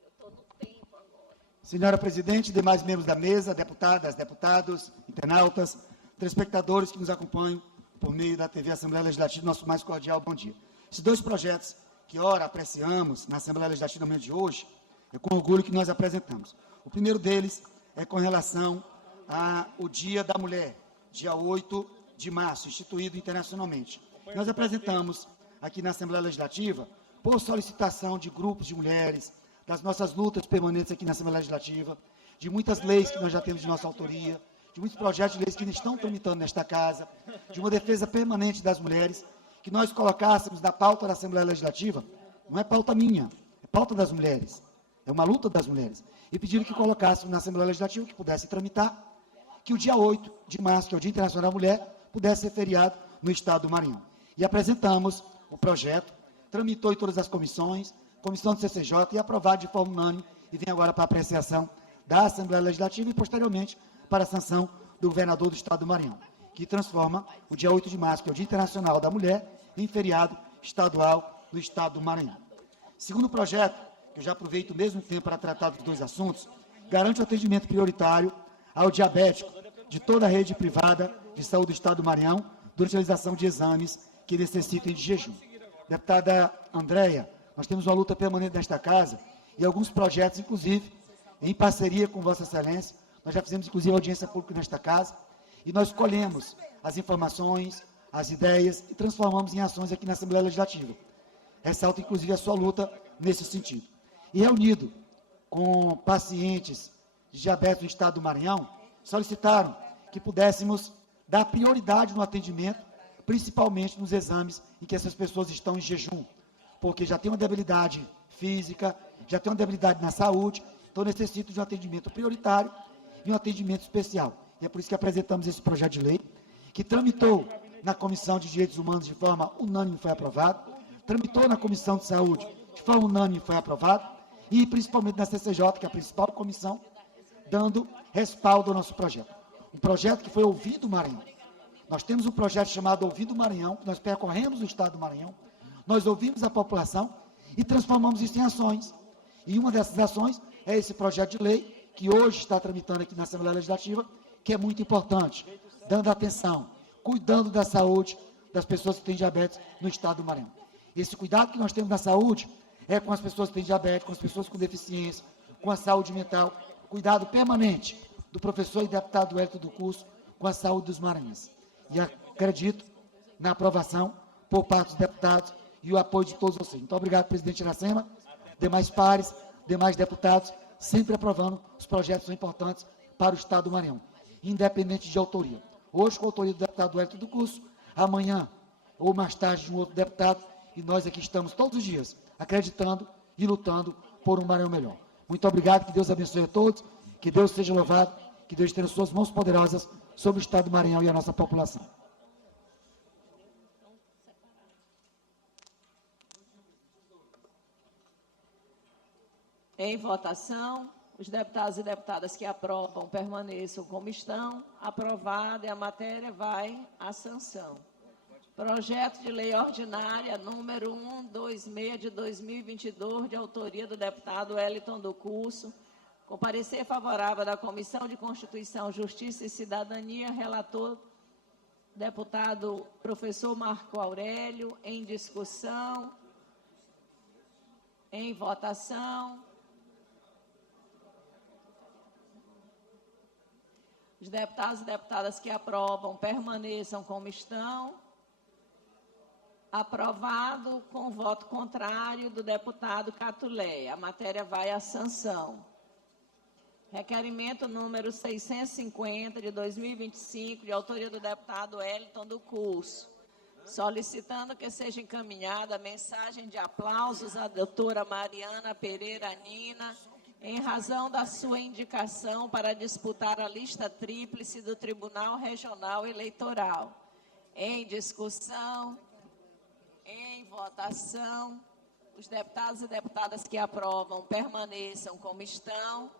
Eu tô no tempo agora. Senhora presidente, demais membros da mesa, deputadas, deputados, internautas, telespectadores que nos acompanham por meio da TV Assembleia Legislativa, nosso mais cordial bom dia. Esses dois projetos que, ora, apreciamos na Assembleia Legislativa no momento de hoje, é com orgulho que nós apresentamos. O primeiro deles é com relação ao Dia da Mulher, dia 8 de março, instituído internacionalmente. Nós apresentamos aqui na Assembleia Legislativa, por solicitação de grupos de mulheres, das nossas lutas permanentes aqui na Assembleia Legislativa, de muitas leis que nós já temos de nossa autoria, de muitos projetos de leis que estão tramitando nesta casa, de uma defesa permanente das mulheres, que nós colocássemos na pauta da Assembleia Legislativa, não é pauta minha, é pauta das mulheres, é uma luta das mulheres, e pediram que colocássemos na Assembleia Legislativa, que pudesse tramitar, que o dia 8 de março, que é o Dia Internacional da Mulher, pudesse ser feriado no Estado do Maranhão. E apresentamos o projeto, tramitou em todas as comissões, comissão do CCJ, e aprovado de forma unânime, e vem agora para a apreciação da Assembleia Legislativa e, posteriormente, para a sanção do governador do Estado do Maranhão, que transforma o dia 8 de março, que é o Dia Internacional da Mulher, em feriado estadual do Estado do Maranhão. Segundo projeto, que eu já aproveito o mesmo tempo para tratar dos dois assuntos, garante o atendimento prioritário ao diabético de toda a rede privada de saúde do Estado do Maranhão, durante a realização de exames que necessitem de jejum. Deputada Andréia, nós temos uma luta permanente nesta casa e alguns projetos, inclusive, em parceria com Vossa Excelência, nós já fizemos, inclusive, audiência pública nesta casa, e nós colhemos as informações, as ideias e transformamos em ações aqui na Assembleia Legislativa. Ressalto, inclusive, a sua luta nesse sentido. E reunido com pacientes de diabetes no Estado do Maranhão, solicitaram que pudéssemos dar prioridade no atendimento, principalmente nos exames em que essas pessoas estão em jejum, porque já tem uma debilidade física, já tem uma debilidade na saúde, então necessitam de um atendimento prioritário e um atendimento especial. E é por isso que apresentamos esse projeto de lei, que tramitou na Comissão de Direitos Humanos de forma unânime, foi aprovado, tramitou na Comissão de Saúde de forma unânime, foi aprovado, e principalmente na CCJ, que é a principal comissão, dando respaldo ao nosso projeto. Um projeto que foi ouvido no Maranhão. Nós temos um projeto chamado Ouvido Maranhão, que nós percorremos o Estado do Maranhão, nós ouvimos a população e transformamos isso em ações. E uma dessas ações é esse projeto de lei, que hoje está tramitando aqui na Assembleia Legislativa, que é muito importante, dando atenção, cuidando da saúde das pessoas que têm diabetes no Estado do Maranhão. Esse cuidado que nós temos na saúde é com as pessoas que têm diabetes, com as pessoas com deficiência, com a saúde mental, cuidado permanente do professor e deputado Wellington do Curso com a saúde dos maranhenses. E acredito na aprovação por parte dos deputados e o apoio de todos vocês. Muito obrigado, presidente Iracema, demais pares, demais deputados, sempre aprovando os projetos importantes para o Estado do Maranhão, independente de autoria. Hoje, com a autoria do deputado Wellington do Curso, amanhã, ou mais tarde, de um outro deputado, e nós aqui estamos todos os dias, acreditando e lutando por um Maranhão melhor. Muito obrigado, que Deus abençoe a todos, que Deus seja louvado, que Deus tenha suas mãos poderosas sobre o Estado do Maranhão e a nossa população. Em votação. Os deputados e deputadas que aprovam permaneçam como estão. Aprovado, e a matéria vai à sanção. Projeto de lei ordinária número 126 de 2022, de autoria do deputado Wellington do Curso, com parecer favorável da Comissão de Constituição, Justiça e Cidadania, relator deputado professor Marco Aurélio, em discussão, em votação. Os deputados e deputadas que aprovam permaneçam como estão. Aprovado com voto contrário do deputado Catulé. A matéria vai à sanção. Requerimento número 650 de 2025, de autoria do deputado Wellington do Curso, solicitando que seja encaminhada a mensagem de aplausos à doutora Mariana Pereira Nina, em razão da sua indicação para disputar a lista tríplice do Tribunal Regional Eleitoral. Em discussão, em votação, os deputados e deputadas que aprovam permaneçam como estão.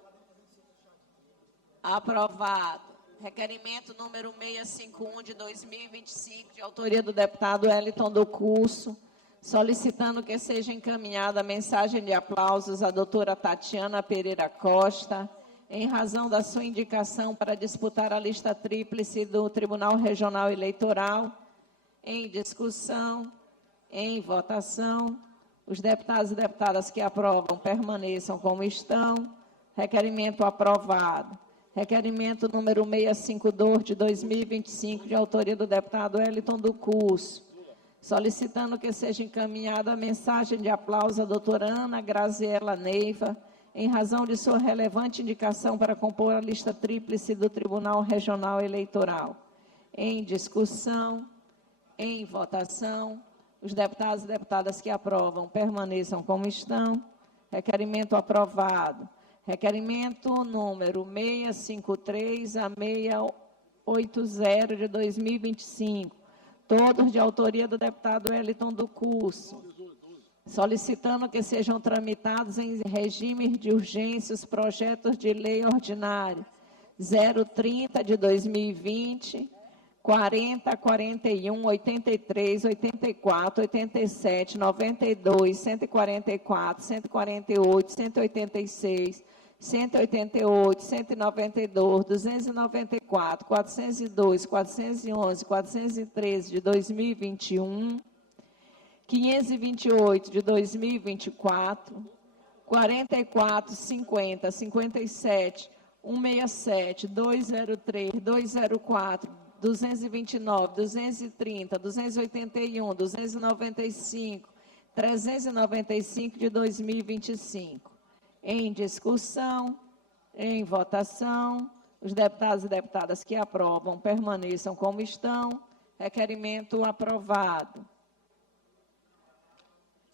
Aprovado. Requerimento número 651 de 2025, de autoria do deputado Wellington do Curso, solicitando que seja encaminhada a mensagem de aplausos à doutora Tatiana Pereira Costa, em razão da sua indicação para disputar a lista tríplice do Tribunal Regional Eleitoral. Em discussão, em votação, os deputados e deputadas que aprovam permaneçam como estão. Requerimento aprovado. Requerimento número 652 de 2025, de autoria do deputado Wellington do Curso, solicitando que seja encaminhada a mensagem de aplauso à doutora Ana Graziela Neiva, em razão de sua relevante indicação para compor a lista tríplice do Tribunal Regional Eleitoral. Em discussão, em votação, os deputados e deputadas que aprovam permaneçam como estão. Requerimento aprovado. Requerimento número 653 a 680 de 2025, todos de autoria do deputado Wellington do Curso, solicitando que sejam tramitados em regime de urgência os projetos de lei ordinária 030 de 2020, 40, 41, 83, 84, 87, 92, 144, 148, 186, 188, 192, 294, 402, 411, 413 de 2021, 528 de 2024, 44, 50, 57, 167, 203, 204, 229, 230, 281, 295, 395 de 2025. Em discussão, em votação, os deputados e deputadas que aprovam permaneçam como estão. Requerimento aprovado.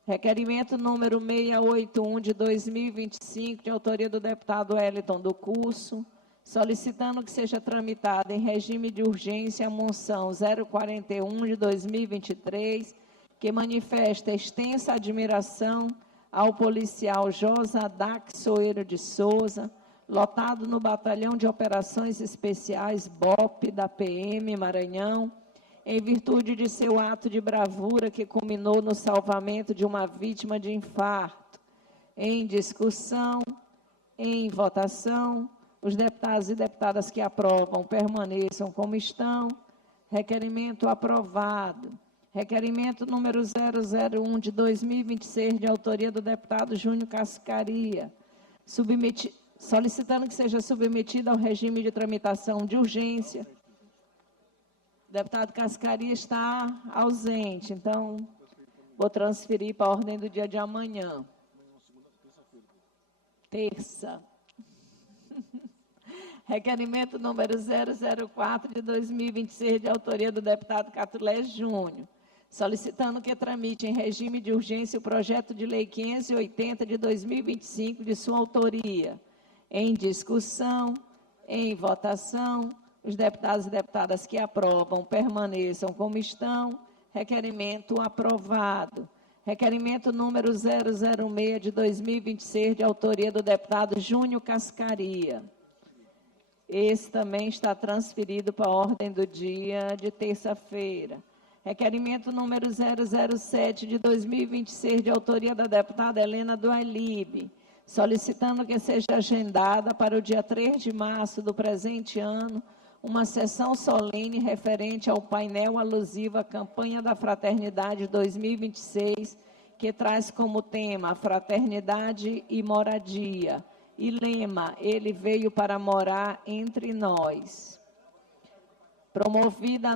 Requerimento número 681 de 2025, de autoria do deputado Wellington do Curso, solicitando que seja tramitada em regime de urgência a moção 041 de 2023, que manifesta extensa admiração ao policial Josadac Soeiro de Souza, lotado no Batalhão de Operações Especiais BOP da PM Maranhão, em virtude de seu ato de bravura que culminou no salvamento de uma vítima de infarto. Em discussão, em votação, os deputados e deputadas que aprovam permaneçam como estão. Requerimento aprovado. Requerimento número 001 de 2026, de autoria do deputado Júnior Cascaria, solicitando que seja submetido ao regime de tramitação de urgência. O deputado Cascaria está ausente, então vou transferir para a ordem do dia de amanhã. Terça. Requerimento número 004 de 2026, de autoria do deputado Catulé Júnior, solicitando que tramite em regime de urgência o projeto de lei 580 de 2025, de sua autoria. Em discussão, em votação, os deputados e deputadas que aprovam permaneçam como estão. Requerimento aprovado. Requerimento número 006 de 2026, de autoria do deputado Júnior Cascaria. Esse também está transferido para a ordem do dia de terça-feira. Requerimento número 007 de 2026, de autoria da deputada Helena do Ailib, solicitando que seja agendada para o dia 3 de março do presente ano uma sessão solene referente ao painel alusivo à campanha da Fraternidade 2026, que traz como tema Fraternidade e Moradia, e lema, ele veio para morar entre nós. Promovida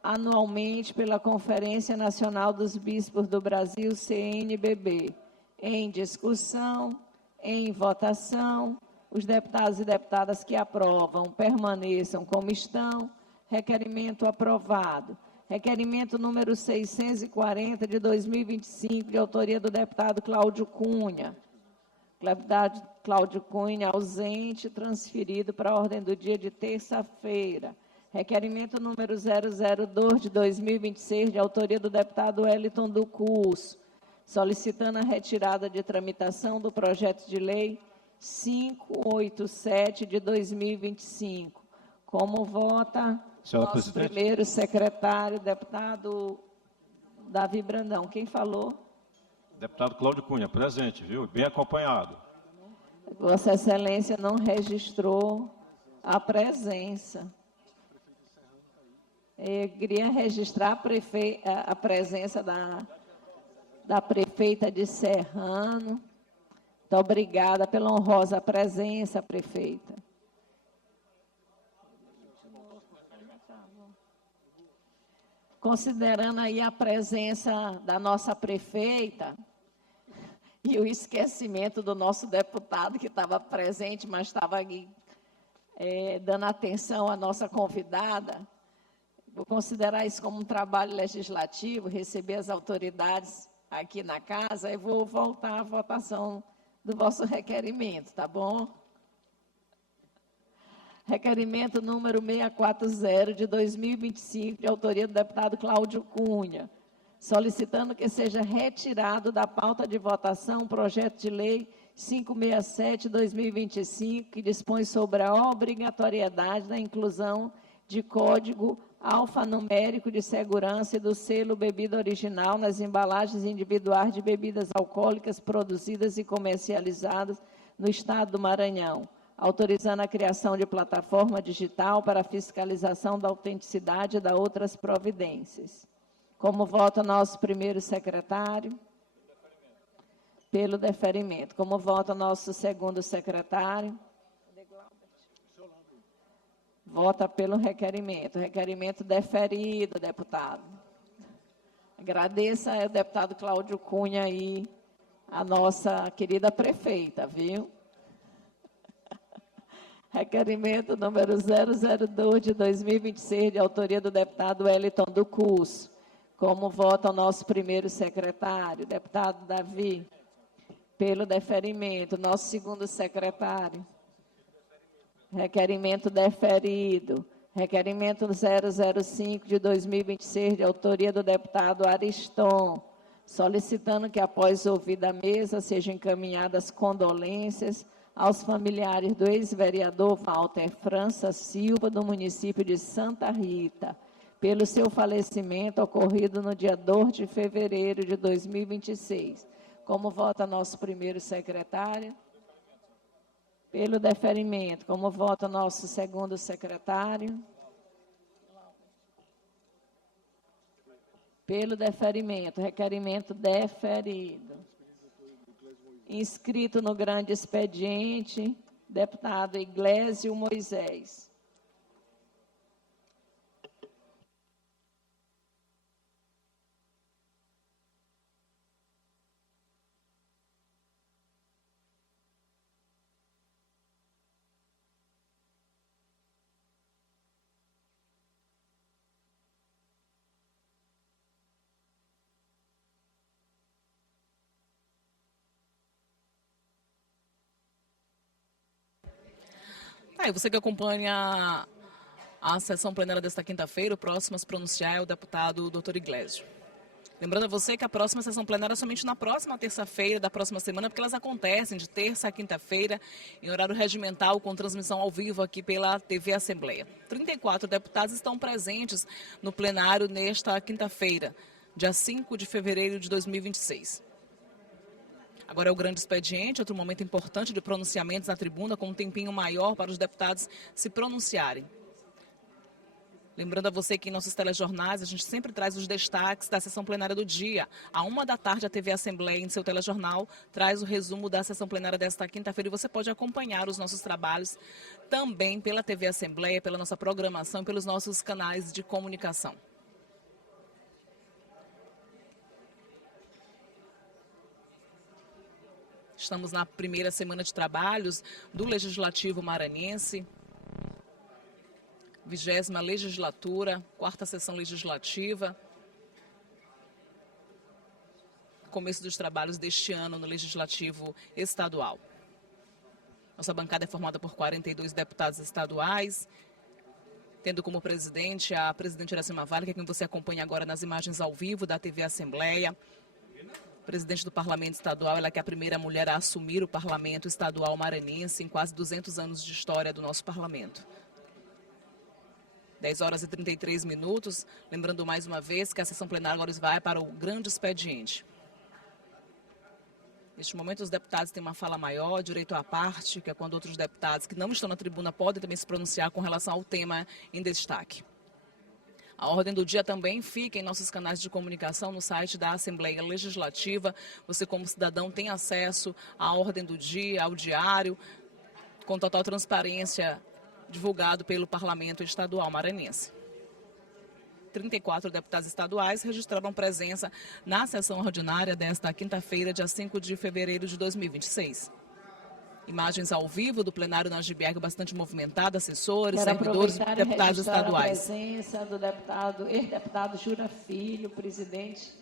anualmente pela Conferência Nacional dos Bispos do Brasil, CNBB. Em discussão, em votação, os deputados e deputadas que aprovam permaneçam como estão. Requerimento aprovado. Requerimento número 640 de 2025, de autoria do deputado Cláudio Cunha. Deputado Cláudio Cunha ausente, transferido para a ordem do dia de terça-feira. Requerimento número 002 de 2026, de autoria do deputado Wellington do Curso, solicitando a retirada de tramitação do projeto de lei 587 de 2025. Como vota Senhora nosso presidente. primeiro secretário, deputado Davi Brandão. Quem falou? Deputado Cláudio Cunha, presente, viu? Bem acompanhado. Vossa Excelência não registrou a presença. Eu queria registrar a presença da prefeita de Serrano. Muito obrigada pela honrosa presença, prefeita. Considerando aí a presença da nossa prefeita e o esquecimento do nosso deputado que estava presente, mas estava aqui dando atenção à nossa convidada, vou considerar isso como um trabalho legislativo, receber as autoridades aqui na casa e vou voltar à votação do vosso requerimento, tá bom? Requerimento número 640 de 2025, de autoria do deputado Cláudio Cunha, solicitando que seja retirado da pauta de votação o projeto de lei 567 de 2025, que dispõe sobre a obrigatoriedade da inclusão de código alfanumérico de segurança e do selo bebida original nas embalagens individuais de bebidas alcoólicas produzidas e comercializadas no estado do Maranhão, autorizando a criação de plataforma digital para a fiscalização da autenticidade e da outras providências. Como vota nosso primeiro secretário? Pelo deferimento. Como vota nosso segundo secretário? Vota pelo requerimento. Requerimento deferido, deputado. Agradeça ao deputado Cláudio Cunha aí, a nossa querida prefeita, viu? Requerimento número 002 de 2026, de autoria do deputado Wellington do Curso. Como vota o nosso primeiro secretário, deputado Davi? Pelo deferimento. Nosso segundo secretário? Requerimento deferido. Requerimento 005 de 2026, de autoria do deputado Ariston, solicitando que, após ouvida a mesa, sejam encaminhadas condolências aos familiares do ex-vereador Walter França Silva, do município de Santa Rita, pelo seu falecimento ocorrido no dia 2 de fevereiro de 2026. Como vota nosso primeiro secretário? Pelo deferimento. Como vota nosso segundo secretário? Pelo deferimento. Requerimento deferido. Inscrito no grande expediente, deputado Iglesio Moisés. E você que acompanha a sessão plenária desta quinta-feira, o próximo a se pronunciar é o deputado Dr. Iglesio. Lembrando a você que a próxima sessão plenária é somente na próxima terça-feira da próxima semana, porque elas acontecem de terça a quinta-feira, em horário regimental, com transmissão ao vivo aqui pela TV Assembleia. 34 deputados estão presentes no plenário nesta quinta-feira, dia 5 de fevereiro de 2026. Agora é o grande expediente, outro momento importante de pronunciamentos na tribuna, com um tempinho maior para os deputados se pronunciarem. Lembrando a você que em nossos telejornais a gente sempre traz os destaques da sessão plenária do dia. À 13h, a TV Assembleia, em seu telejornal, traz o resumo da sessão plenária desta quinta-feira e você pode acompanhar os nossos trabalhos também pela TV Assembleia, pela nossa programação e pelos nossos canais de comunicação. Estamos na primeira semana de trabalhos do Legislativo Maranhense. 20ª legislatura, 4ª sessão legislativa. Começo dos trabalhos deste ano no Legislativo Estadual. Nossa bancada é formada por 42 deputados estaduais, tendo como presidente a presidente Iracema Vale, que é quem você acompanha agora nas imagens ao vivo da TV Assembleia. Presidente do Parlamento Estadual, ela que é a primeira mulher a assumir o Parlamento Estadual maranhense em quase 200 anos de história do nosso Parlamento. 10h33. Lembrando mais uma vez que a sessão plenária agora vai para o grande expediente. Neste momento, os deputados têm uma fala maior, direito à parte, que é quando outros deputados que não estão na tribuna podem também se pronunciar com relação ao tema em destaque. A ordem do dia também fica em nossos canais de comunicação no site da Assembleia Legislativa. Você, como cidadão, tem acesso à ordem do dia, ao diário, com total transparência, divulgado pelo Parlamento Estadual Maranhense. 34 deputados estaduais registraram presença na sessão ordinária desta quinta-feira, dia 5 de fevereiro de 2026. Imagens ao vivo do plenário na GBR bastante movimentada, assessores, servidores, deputados estaduais. A presença do ex-deputado Jura Filho, presidente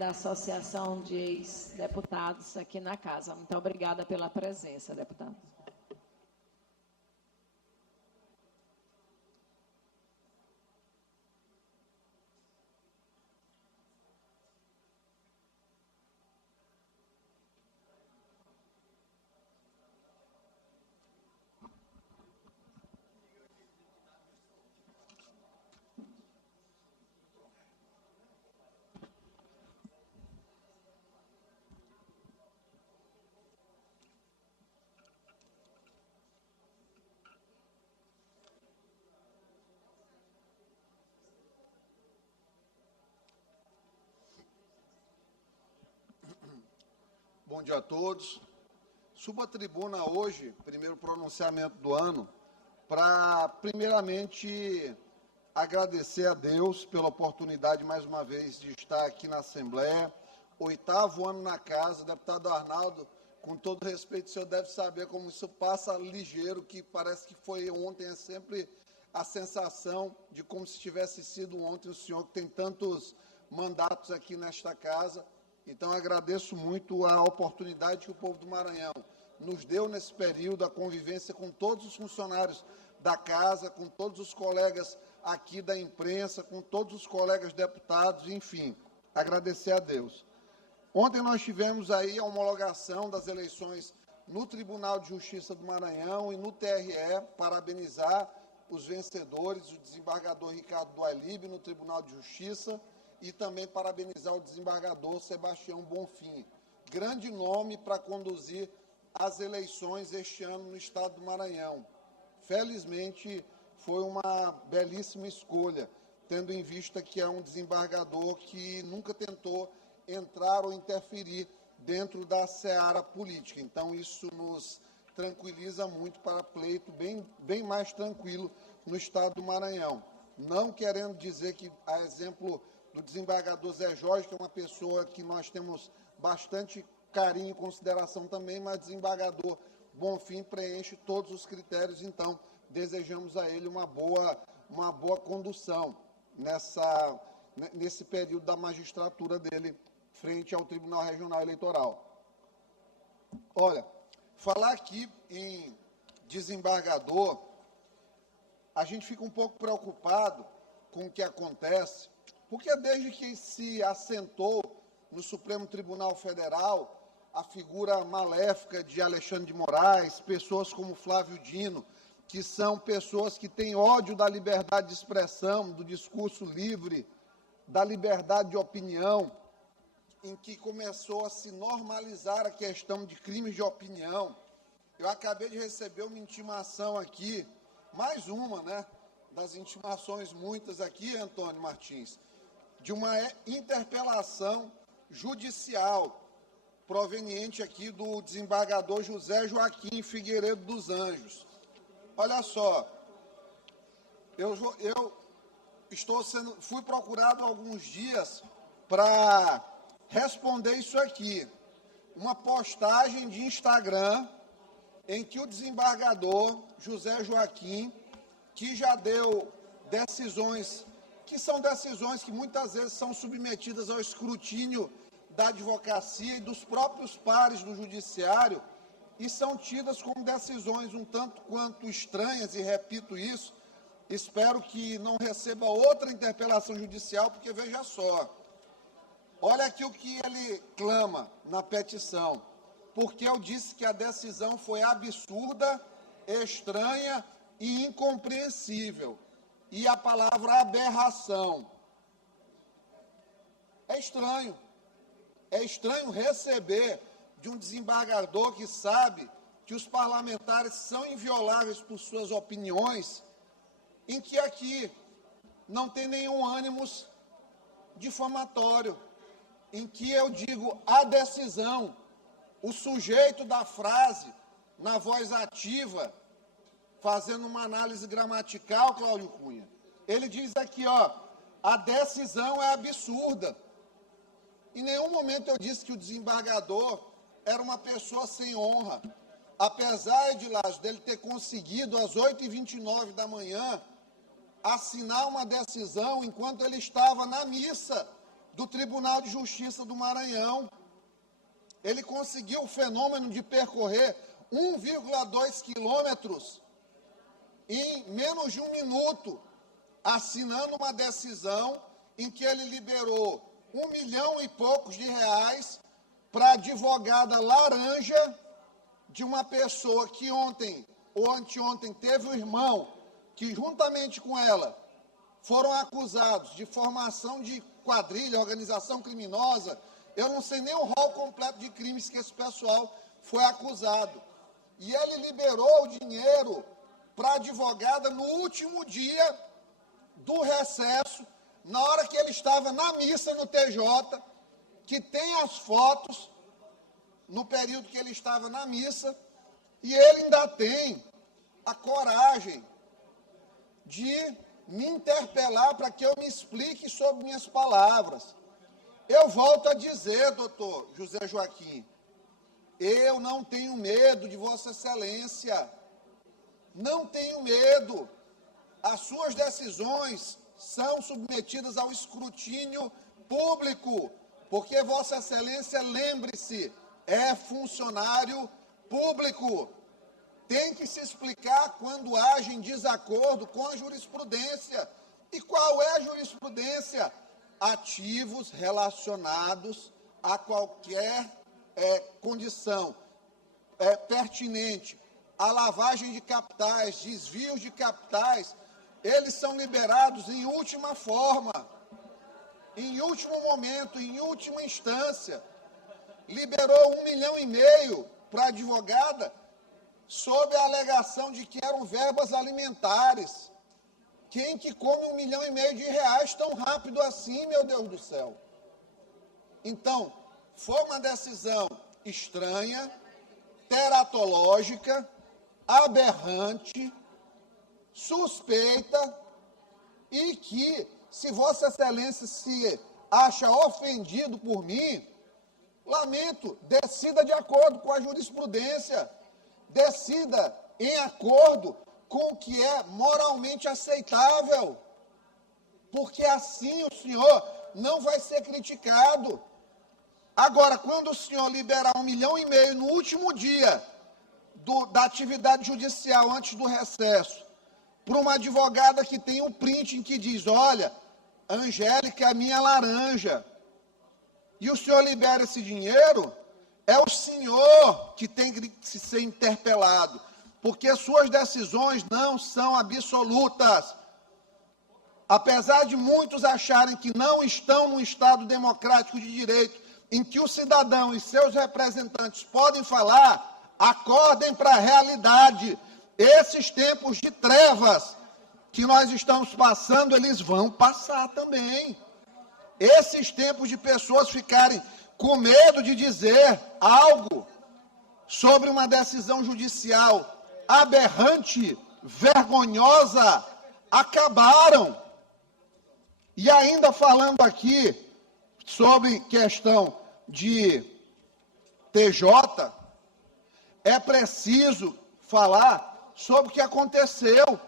da Associação de Ex-Deputados aqui na casa. Muito obrigada pela presença, deputado. Bom dia a todos. Subo à tribuna hoje, primeiro pronunciamento do ano, para primeiramente agradecer a Deus pela oportunidade mais uma vez de estar aqui na Assembleia. 8º ano na casa, deputado Arnaldo, com todo respeito, o senhor deve saber como isso passa ligeiro, que parece que foi ontem, é sempre a sensação de como se tivesse sido ontem o senhor, que tem tantos mandatos aqui nesta casa. Então, agradeço muito a oportunidade que o povo do Maranhão nos deu nesse período, a convivência com todos os funcionários da casa, com todos os colegas aqui da imprensa, com todos os colegas deputados, enfim, agradecer a Deus. Ontem nós tivemos aí a homologação das eleições no Tribunal de Justiça do Maranhão e no TRE, parabenizar os vencedores, o desembargador Ricardo Duailib no Tribunal de Justiça, e também parabenizar o desembargador Sebastião Bonfim. Grande nome para conduzir as eleições este ano no estado do Maranhão. Felizmente, foi uma belíssima escolha, tendo em vista que é um desembargador que nunca tentou entrar ou interferir dentro da seara política. Então, isso nos tranquiliza muito para pleito bem mais tranquilo no estado do Maranhão. Não querendo dizer que, a exemplo do desembargador Zé Jorge, que é uma pessoa que nós temos bastante carinho e consideração também, mas desembargador Bonfim preenche todos os critérios, então desejamos a ele uma boa condução nesse período da magistratura dele frente ao Tribunal Regional Eleitoral. Olha, falar aqui em desembargador, a gente fica um pouco preocupado com o que acontece Porque desde que se assentou no Supremo Tribunal Federal a figura maléfica de Alexandre de Moraes, pessoas como Flávio Dino, que são pessoas que têm ódio da liberdade de expressão, do discurso livre, da liberdade de opinião, em que começou a se normalizar a questão de crimes de opinião. Eu acabei de receber uma intimação aqui, mais uma, né, das intimações muitas aqui, Antônio Martins, de uma interpelação judicial proveniente aqui do desembargador José Joaquim Figueiredo dos Anjos. Olha só, fui procurado há alguns dias para responder isso aqui. Uma postagem de Instagram em que o desembargador José Joaquim, que já deu decisões, que são decisões que muitas vezes são submetidas ao escrutínio da advocacia e dos próprios pares do judiciário, e são tidas como decisões um tanto quanto estranhas, e repito isso, espero que não receba outra interpelação judicial, porque veja só, olha aqui o que ele clama na petição, porque eu disse que a decisão foi absurda, estranha e incompreensível, e a palavra aberração. É estranho receber de um desembargador que sabe que os parlamentares são invioláveis por suas opiniões, em que aqui não tem nenhum ânimos difamatório, em que eu digo a decisão, o sujeito da frase, na voz ativa, fazendo uma análise gramatical, Cláudio Cunha, ele diz aqui, ó, a decisão é absurda. Em nenhum momento eu disse que o desembargador era uma pessoa sem honra. Apesar, Edilásio, dele ter conseguido, às 8h29 da manhã, assinar uma decisão enquanto ele estava na missa do Tribunal de Justiça do Maranhão. Ele conseguiu o fenômeno de percorrer 1,2 quilômetros em menos de um minuto, assinando uma decisão em que ele liberou 1 milhão e poucos de reais para a advogada laranja de uma pessoa que ontem ou anteontem teve um irmão que, juntamente com ela, foram acusados de formação de quadrilha, organização criminosa. Eu não sei nem o rol completo de crimes que esse pessoal foi acusado. E ele liberou o dinheiro para a advogada no último dia do recesso, na hora que ele estava na missa no TJ, que tem as fotos, no período que ele estava na missa, e ele ainda tem a coragem de me interpelar para que eu me explique sobre minhas palavras. Eu volto a dizer, doutor José Joaquim, eu não tenho medo de Vossa Excelência, não tenho medo. As suas decisões são submetidas ao escrutínio público, porque Vossa Excelência, lembre-se, é funcionário público. Tem que se explicar quando age em desacordo com a jurisprudência. E qual é a jurisprudência? Ativos relacionados a qualquer condição pertinente à lavagem de capitais, desvios de capitais, eles são liberados em última forma, em último momento, em última instância. Liberou 1,5 milhão para a advogada, sob a alegação de que eram verbas alimentares. Quem que come 1,5 milhão de reais tão rápido assim, meu Deus do céu? Então, foi uma decisão estranha, teratológica, aberrante, suspeita, e que, se Vossa Excelência se acha ofendido por mim, lamento, decida de acordo com a jurisprudência, decida em acordo com o que é moralmente aceitável, porque assim o senhor não vai ser criticado. Agora, quando o senhor liberar 1,5 milhão no último dia da atividade judicial, antes do recesso, para uma advogada que tem um print em que diz, olha, a Angélica é a minha laranja. E o senhor libera esse dinheiro, é o senhor que tem que ser interpelado, porque suas decisões não são absolutas. Apesar de muitos acharem que não estão num Estado democrático de direito, em que o cidadão e seus representantes podem falar, acordem para a realidade. Esses tempos de trevas que nós estamos passando, eles vão passar também. Esses tempos de pessoas ficarem com medo de dizer algo sobre uma decisão judicial aberrante, vergonhosa, acabaram. E ainda falando aqui sobre questão de TJ, é preciso falar sobre o que aconteceu,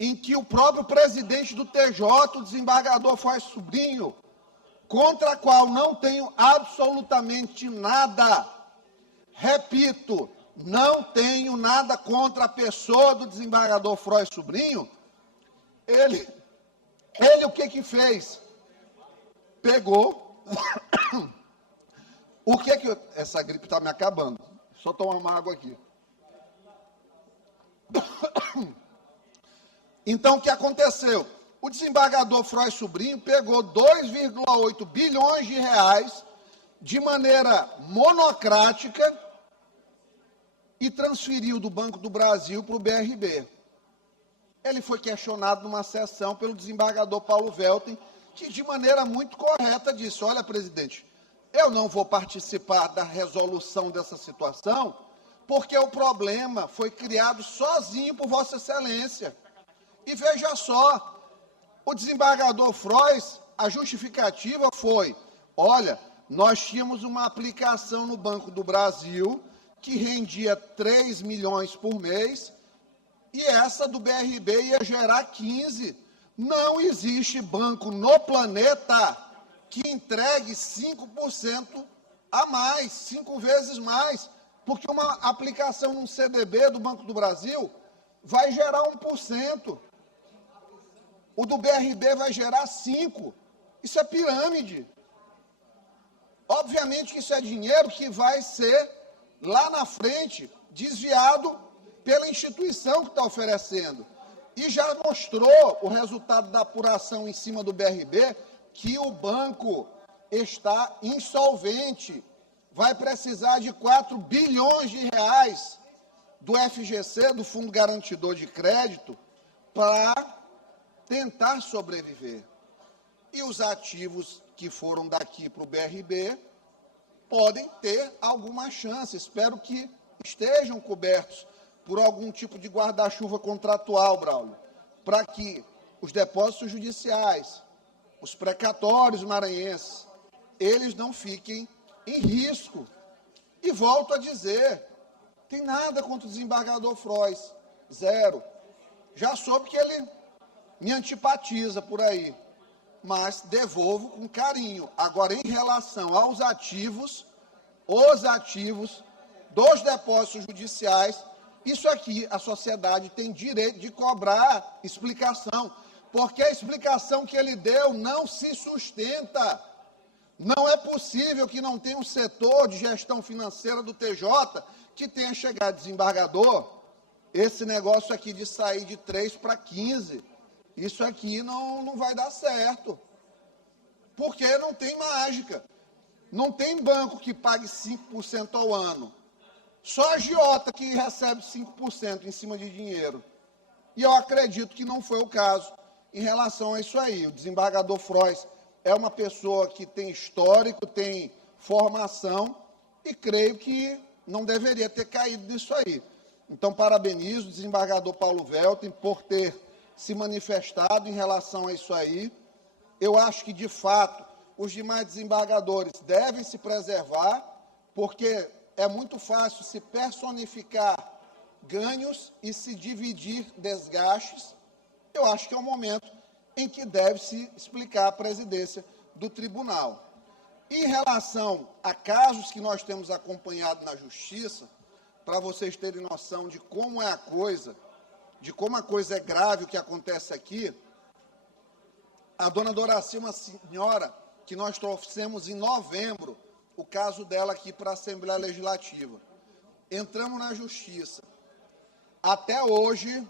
em que o próprio presidente do TJ, o desembargador Frois Sobrinho, contra a qual não tenho absolutamente nada, repito, não tenho nada contra a pessoa do desembargador Frois Sobrinho, ele o que fez? Pegou, essa gripe está me acabando, só tomar uma água aqui. Então, o que aconteceu? O desembargador Frois Sobrinho pegou 2,8 bilhões de reais de maneira monocrática e transferiu do Banco do Brasil para o BRB. Ele foi questionado numa sessão pelo desembargador Paulo Welten, que de maneira muito correta disse: olha, presidente, eu não vou participar da resolução dessa situação, porque o problema foi criado sozinho por Vossa Excelência. E veja só, o desembargador Frois, a justificativa foi: olha, nós tínhamos uma aplicação no Banco do Brasil que rendia 3 milhões por mês, e essa do BRB ia gerar 15. Não existe banco no planeta que entregue 5% a mais, 5 vezes mais, porque uma aplicação num CDB do Banco do Brasil vai gerar 1%. O do BRB vai gerar 5%. Isso é pirâmide. Obviamente que isso é dinheiro que vai ser, lá na frente, desviado pela instituição que está oferecendo. E já mostrou o resultado da apuração em cima do BRB, que o banco está insolvente. Vai precisar de 4 bilhões de reais do FGC, do Fundo Garantidor de Crédito, para tentar sobreviver. E os ativos que foram daqui para o BRB podem ter alguma chance. Espero que estejam cobertos por algum tipo de guarda-chuva contratual, Braulio, para que os depósitos judiciais, os precatórios maranhenses, eles não fiquem em risco. E volto a dizer, tem nada contra o desembargador Frois, zero. Já soube que ele me antipatiza por aí, mas devolvo com carinho. Agora, em relação aos ativos, os ativos dos depósitos judiciais, isso aqui a sociedade tem direito de cobrar explicação, porque a explicação que ele deu não se sustenta. Não é possível que não tenha um setor de gestão financeira do TJ que tenha chegado desembargador, esse negócio aqui de sair de 3 para 15, isso aqui não vai dar certo, porque não tem mágica. Não tem banco que pague 5% ao ano. Só a agiota que recebe 5% em cima de dinheiro. E eu acredito que não foi o caso em relação a isso aí. O desembargador Frois é uma pessoa que tem histórico, tem formação, e creio que não deveria ter caído nisso aí. Então, parabenizo o desembargador Paulo Welten por ter se manifestado em relação a isso aí. Eu acho que, de fato, os demais desembargadores devem se preservar, porque é muito fácil se personificar ganhos e se dividir desgastes. Eu acho que é o momento em que deve-se explicar a presidência do tribunal. Em relação a casos que nós temos acompanhado na Justiça, para vocês terem noção de como é a coisa, de como a coisa é grave o que acontece aqui, A dona Doraci é uma senhora que nós trouxemos em novembro, o caso dela aqui para a Assembleia Legislativa. Entramos na Justiça. Até hoje,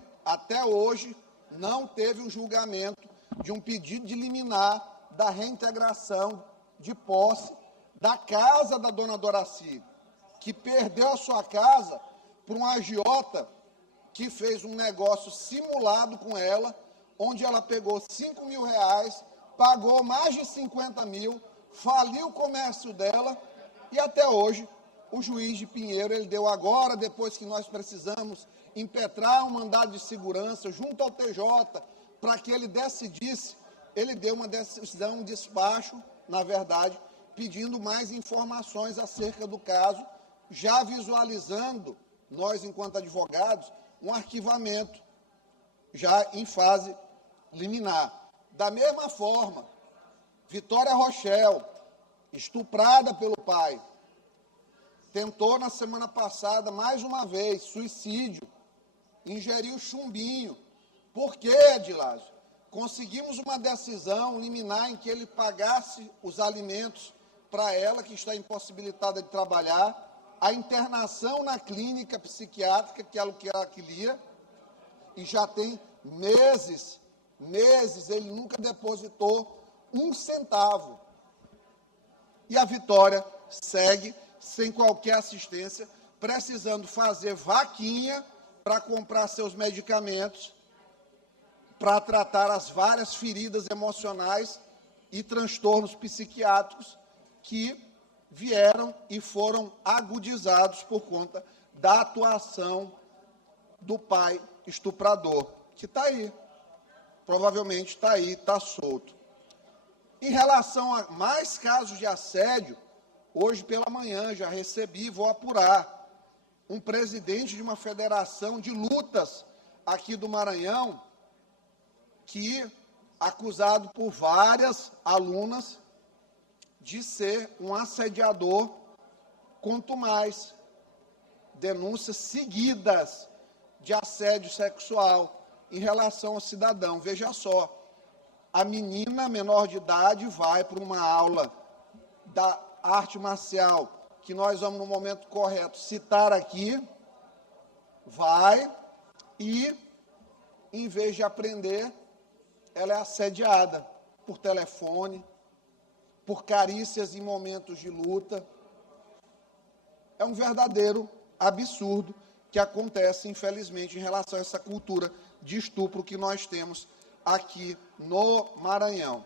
não teve um julgamento de um pedido de liminar da reintegração de posse da casa da dona Doraci, que perdeu a sua casa por um agiota que fez um negócio simulado com ela, onde ela pegou R$5.000, pagou mais de 50 mil, faliu o comércio dela e até hoje o juiz de Pinheiro, ele deu agora, depois que nós precisamos impetrar um mandado de segurança junto ao TJ para que ele decidisse, ele deu uma decisão, um despacho, na verdade, pedindo mais informações acerca do caso, já visualizando, nós, enquanto advogados, um arquivamento já em fase liminar. Da mesma forma, Vitória Rochel, estuprada pelo pai, tentou na semana passada, mais uma vez, suicídio, ingeriu chumbinho. Por quê, Adilásio? Conseguimos uma decisão liminar em que ele pagasse os alimentos para ela, que está impossibilitada de trabalhar, a internação na clínica psiquiátrica, que ela queria, e já tem meses, ele nunca depositou um centavo. E a Vitória segue sem qualquer assistência, precisando fazer vaquinha para comprar seus medicamentos, para tratar as várias feridas emocionais e transtornos psiquiátricos que vieram e foram agudizados por conta da atuação do pai estuprador, que está aí, provavelmente está aí, está solto. Em relação a mais casos de assédio, hoje pela manhã já recebi, vou apurar, um presidente de uma federação de lutas aqui do Maranhão, que, acusado por várias alunas de ser um assediador, quanto mais denúncias seguidas de assédio sexual em relação ao cidadão. Veja só, a menina menor de idade vai para uma aula da arte marcial, que nós vamos no momento correto citar aqui, vai e, em vez de aprender, ela é assediada por telefone, por carícias em momentos de luta. É um verdadeiro absurdo que acontece, infelizmente, em relação a essa cultura de estupro que nós temos aqui no Maranhão.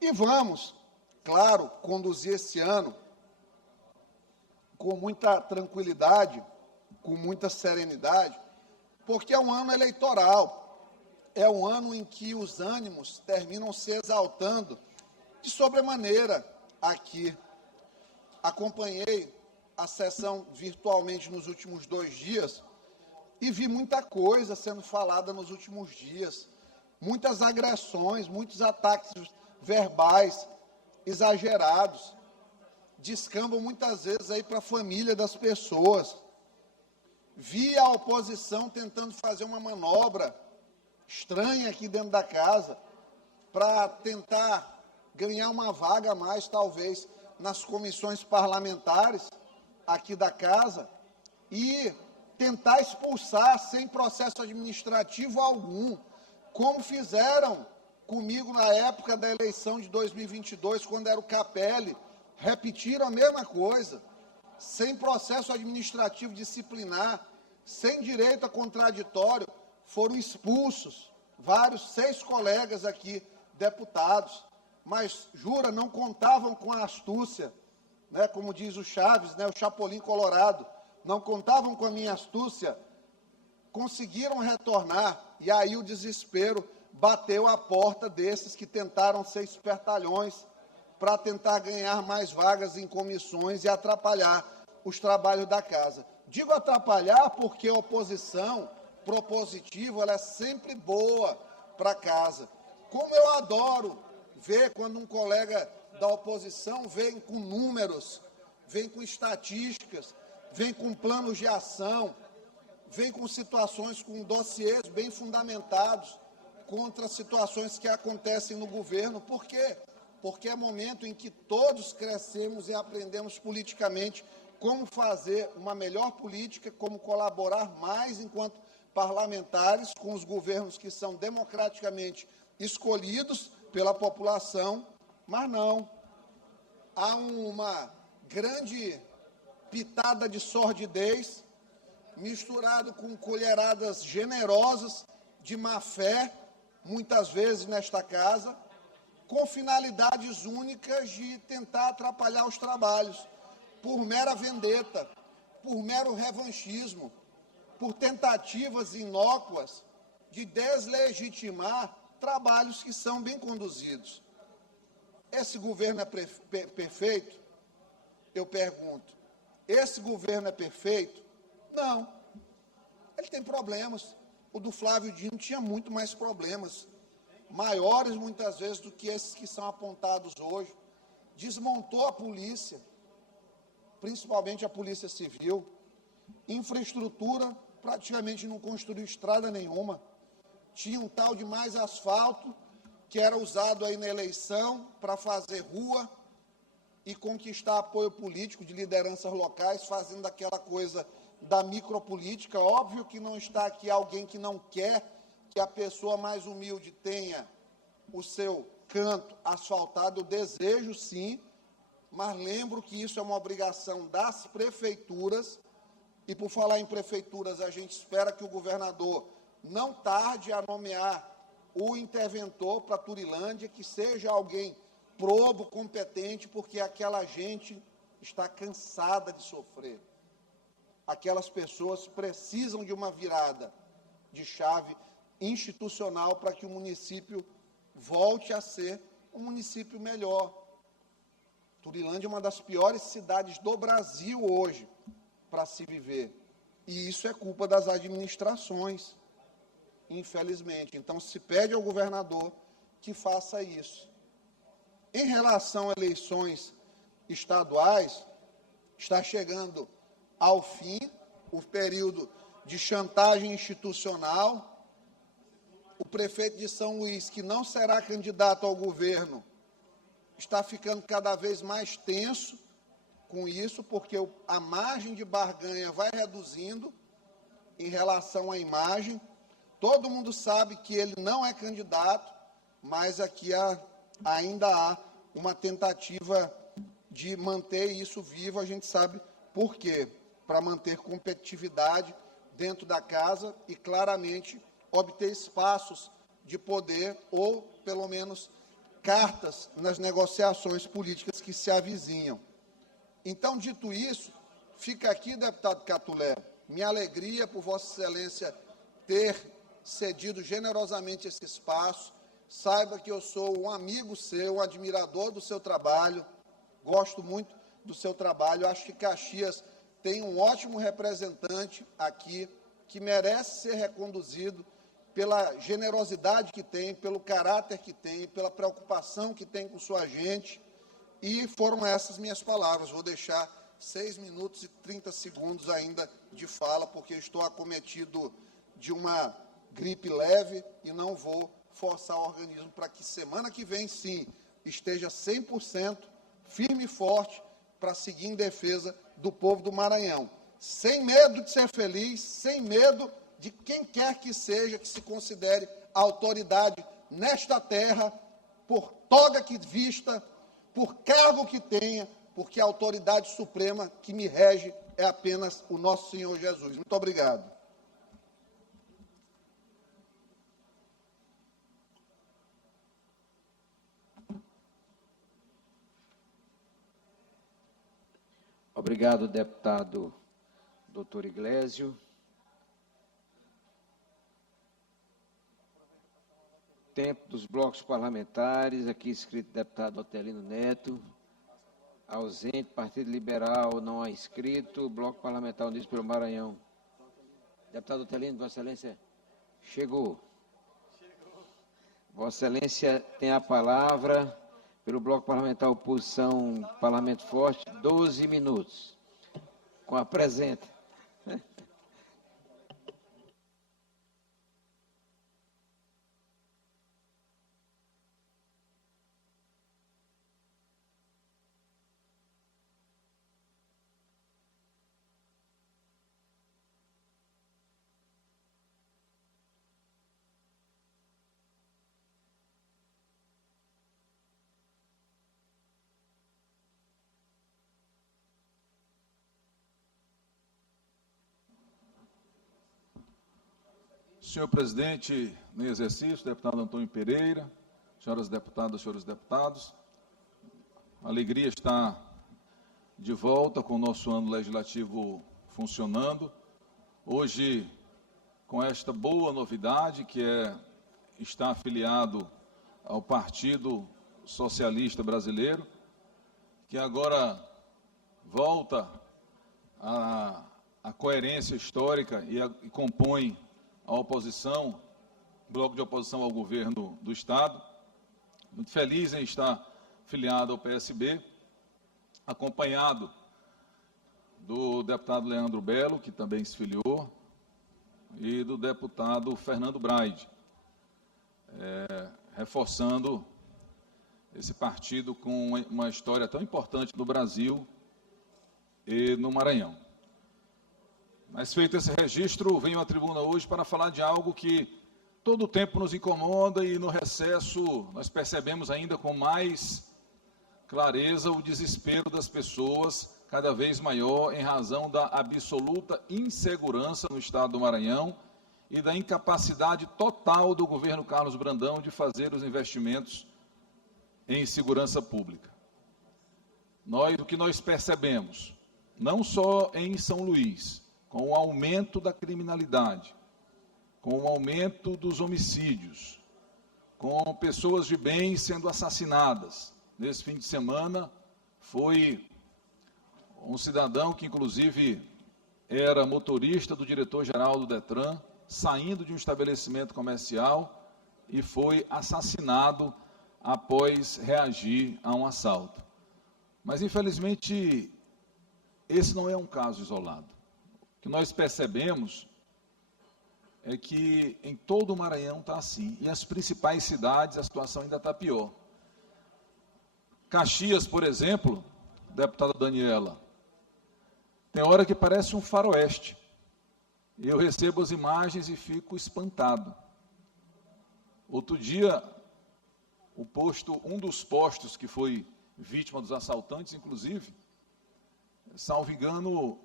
E vamos, claro, conduzir esse ano com muita tranquilidade, com muita serenidade, porque é um ano eleitoral. É um ano em que os ânimos terminam se exaltando de sobremaneira aqui. Acompanhei a sessão virtualmente nos últimos 2 dias e vi muita coisa sendo falada nos últimos dias. Muitas agressões, muitos ataques verbais exagerados, descambam muitas vezes aí para a família das pessoas. Vi a oposição tentando fazer uma manobra estranha aqui dentro da casa, para tentar ganhar uma vaga a mais, talvez, nas comissões parlamentares aqui da casa, e tentar expulsar sem processo administrativo algum, como fizeram comigo na época da eleição de 2022, quando era o Capelli, repetiram a mesma coisa, sem processo administrativo disciplinar, sem direito a contraditório, foram expulsos vários 6 colegas aqui, deputados, mas, jura, não contavam com a astúcia, né, como diz o Chaves, né, o Chapolin Colorado, não contavam com a minha astúcia, conseguiram retornar, e aí o desespero bateu à porta desses que tentaram ser espertalhões para tentar ganhar mais vagas em comissões e atrapalhar os trabalhos da casa. Digo atrapalhar porque a oposição propositiva, ela é sempre boa para casa. Como eu adoro ver quando um colega da oposição vem com números, vem com estatísticas, vem com planos de ação, vem com situações, com dossiês bem fundamentados. contra situações que acontecem no governo. Por quê? Porque é momento em que todos crescemos e aprendemos politicamente como fazer uma melhor política, como colaborar mais enquanto parlamentares com os governos que são democraticamente escolhidos pela população, mas não. Há uma grande pitada de sordidez, misturado com colheradas generosas de má fé, muitas vezes nesta casa, com finalidades únicas de tentar atrapalhar os trabalhos, por mera vendetta, por mero revanchismo, por tentativas inócuas de deslegitimar trabalhos que são bem conduzidos. Esse governo é perfeito? Eu pergunto. Esse governo é perfeito? Não. Ele tem problemas. O do Flávio Dino tinha muito mais problemas, maiores muitas vezes do que esses que são apontados hoje. Desmontou a polícia, principalmente a Polícia Civil. Infraestrutura, praticamente não construiu estrada nenhuma. Tinha um tal de mais asfalto, que era usado aí na eleição para fazer rua e conquistar apoio político de lideranças locais, fazendo aquela coisa da micropolítica. Óbvio que não está aqui alguém que não quer que a pessoa mais humilde tenha o seu canto asfaltado. Eu desejo sim, mas lembro que isso é uma obrigação das prefeituras. E por falar em prefeituras, a gente espera que o governador não tarde a nomear o interventor para Turilândia, que seja alguém probo, competente, porque aquela gente está cansada de sofrer. Aquelas pessoas precisam de uma virada de chave institucional para que o município volte a ser um município melhor. Turilândia é uma das piores cidades do Brasil hoje para se viver. E isso é culpa das administrações, infelizmente. Então, se pede ao governador que faça isso. Em relação a eleições estaduais, está chegando ao fim o período de chantagem institucional. O prefeito de São Luís, que não será candidato ao governo, está ficando cada vez mais tenso com isso, porque a margem de barganha vai reduzindo em relação à imagem. Todo mundo sabe que ele não é candidato, mas aqui ainda há uma tentativa de manter isso vivo. A gente sabe por quê. Para manter competitividade dentro da casa e, claramente, obter espaços de poder ou, pelo menos, cartas nas negociações políticas que se avizinham. Então, dito isso, fica aqui, deputado Catulé, minha alegria por Vossa Excelência ter cedido generosamente esse espaço. Saiba que eu sou um amigo seu, um admirador do seu trabalho, gosto muito do seu trabalho. Acho que Caxias tem um ótimo representante aqui, que merece ser reconduzido pela generosidade que tem, pelo caráter que tem, pela preocupação que tem com sua gente. E foram essas minhas palavras. Vou deixar 6 minutos e 30 segundos ainda de fala, porque estou acometido de uma gripe leve e não vou forçar o organismo para que semana que vem, sim, esteja 100% firme e forte para seguir em defesa do povo do Maranhão. Sem medo de ser feliz, sem medo de quem quer que seja que se considere autoridade nesta terra, por toga que vista, por cargo que tenha, porque a autoridade suprema que me rege é apenas o nosso Senhor Jesus. Muito obrigado. Obrigado, deputado doutor Iglesio. Tempo dos blocos parlamentares, aqui escrito deputado Otelino Neto, ausente, Partido Liberal não há inscrito, Bloco Parlamentar Unidos pelo Maranhão. Deputado Otelino, Vossa Excelência, chegou. Vossa Excelência tem a palavra pelo Bloco Parlamentar Oposição Parlamento Forte, 12 minutos. Com a presente. Muito, Senhor presidente em exercício, deputado Antônio Pereira, senhoras deputadas, senhores deputados, alegria estar de volta com o nosso ano legislativo funcionando. Hoje, com esta boa novidade, que é estar afiliado ao Partido Socialista Brasileiro, que agora volta à coerência histórica e compõe a oposição, bloco de oposição ao governo do Estado. Muito feliz em estar filiado ao PSB, acompanhado do deputado Leandro Belo, que também se filiou, e do deputado Fernando Braide, reforçando esse partido com uma história tão importante no Brasil e no Maranhão. Mas feito esse registro, venho à tribuna hoje para falar de algo que todo o tempo nos incomoda e no recesso nós percebemos ainda com mais clareza o desespero das pessoas, cada vez maior em razão da absoluta insegurança no estado do Maranhão e da incapacidade total do governo Carlos Brandão de fazer os investimentos em segurança pública. O que nós percebemos, não só em São Luís, com o aumento da criminalidade, com o aumento dos homicídios, com pessoas de bem sendo assassinadas. Nesse fim de semana, foi um cidadão que, inclusive, era motorista do diretor-geral do Detran, saindo de um estabelecimento comercial e foi assassinado após reagir a um assalto. Mas, infelizmente, esse não é um caso isolado. O que nós percebemos é que em todo o Maranhão está assim, e as principais cidades a situação ainda está pior. Caxias, por exemplo, deputada Daniela, tem hora que parece um faroeste. Eu recebo as imagens e fico espantado. Outro dia, um dos postos que foi vítima dos assaltantes, inclusive, salvo engano,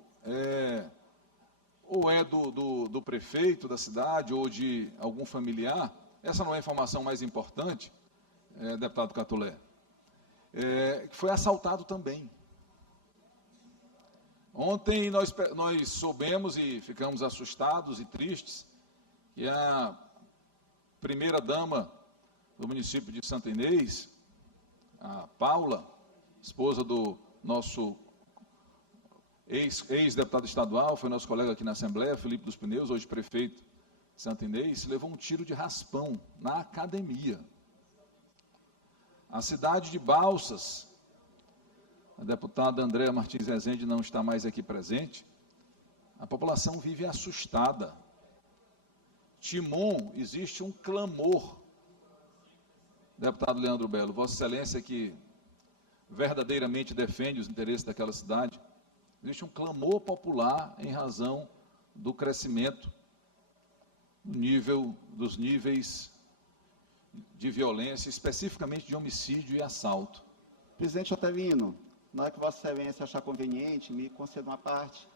ou é do prefeito da cidade ou de algum familiar, essa não é a informação mais importante, deputado Catulé, que foi assaltado também. Ontem nós soubemos e ficamos assustados e tristes que a primeira-dama do município de Santa Inês, a Paula, esposa do nosso ex-deputado estadual, foi nosso colega aqui na Assembleia, Felipe dos Pneus, hoje prefeito de Santa Inês, levou um tiro de raspão na academia. A cidade de Balsas, a deputada Andréa Martins Rezende não está mais aqui presente, a população vive assustada. Timon, existe um clamor. Deputado Leandro Belo, Vossa Excelência que verdadeiramente defende os interesses daquela cidade, existe um clamor popular em razão do crescimento dos níveis de violência, especificamente de homicídio e assalto. Presidente Otelino, na hora que Vossa Excelência achar conveniente, me conceda uma parte.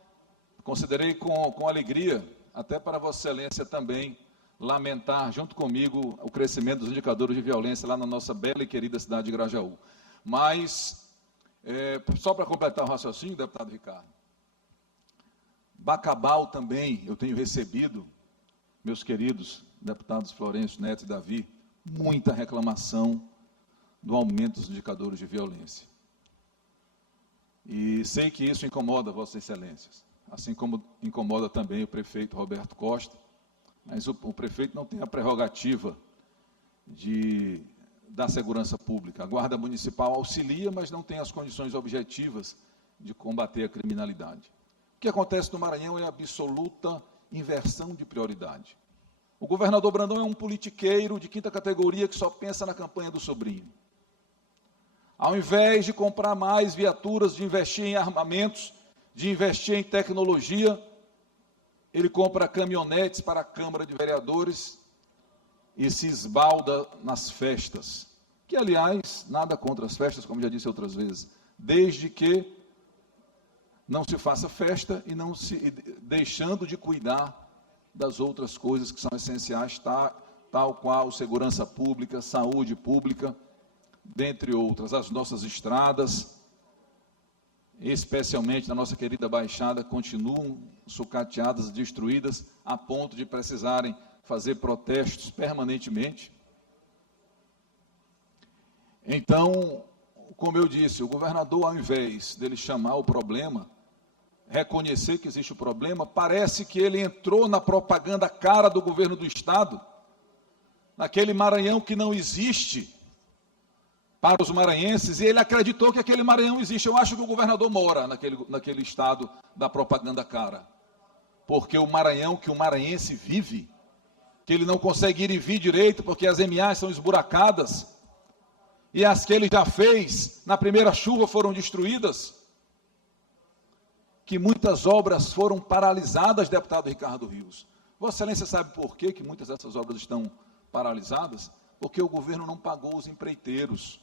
Considerei com alegria, até para Vossa Excelência também, lamentar, junto comigo, o crescimento dos indicadores de violência lá na nossa bela e querida cidade de Grajaú. Mas, só para completar o raciocínio, deputado Ricardo, Bacabal também, eu tenho recebido, meus queridos deputados Florencio, Neto e Davi, muita reclamação do aumento dos indicadores de violência. E sei que isso incomoda Vossas Excelências, assim como incomoda também o prefeito Roberto Costa, mas o prefeito não tem a prerrogativa da segurança pública. A Guarda Municipal auxilia, mas não tem as condições objetivas de combater a criminalidade. O que acontece no Maranhão é a absoluta inversão de prioridade. O governador Brandão é um politiqueiro de quinta categoria que só pensa na campanha do sobrinho. Ao invés de comprar mais viaturas, de investir em armamentos, de investir em tecnologia, ele compra caminhonetes para a Câmara de Vereadores e se esbalda nas festas. Que, aliás, nada contra as festas, como já disse outras vezes, desde que não se faça festa e não se deixando de cuidar das outras coisas que são essenciais, tal qual segurança pública, saúde pública, dentre outras. As nossas estradas, especialmente na nossa querida Baixada, continuam sucateadas, destruídas, a ponto de precisarem fazer protestos permanentemente. Então, como eu disse, o governador, ao invés dele chamar o problema, reconhecer que existe o problema, parece que ele entrou na propaganda cara do governo do Estado, naquele Maranhão que não existe para os maranhenses, e ele acreditou que aquele Maranhão existe. Eu acho que o governador mora naquele estado da propaganda cara, porque o Maranhão que o maranhense vive, que ele não consegue ir e vir direito, porque as MAs são esburacadas, e as que ele já fez na primeira chuva foram destruídas, que muitas obras foram paralisadas, deputado Ricardo Rios. Vossa Excelência sabe por que muitas dessas obras estão paralisadas? Porque o governo não pagou os empreiteiros.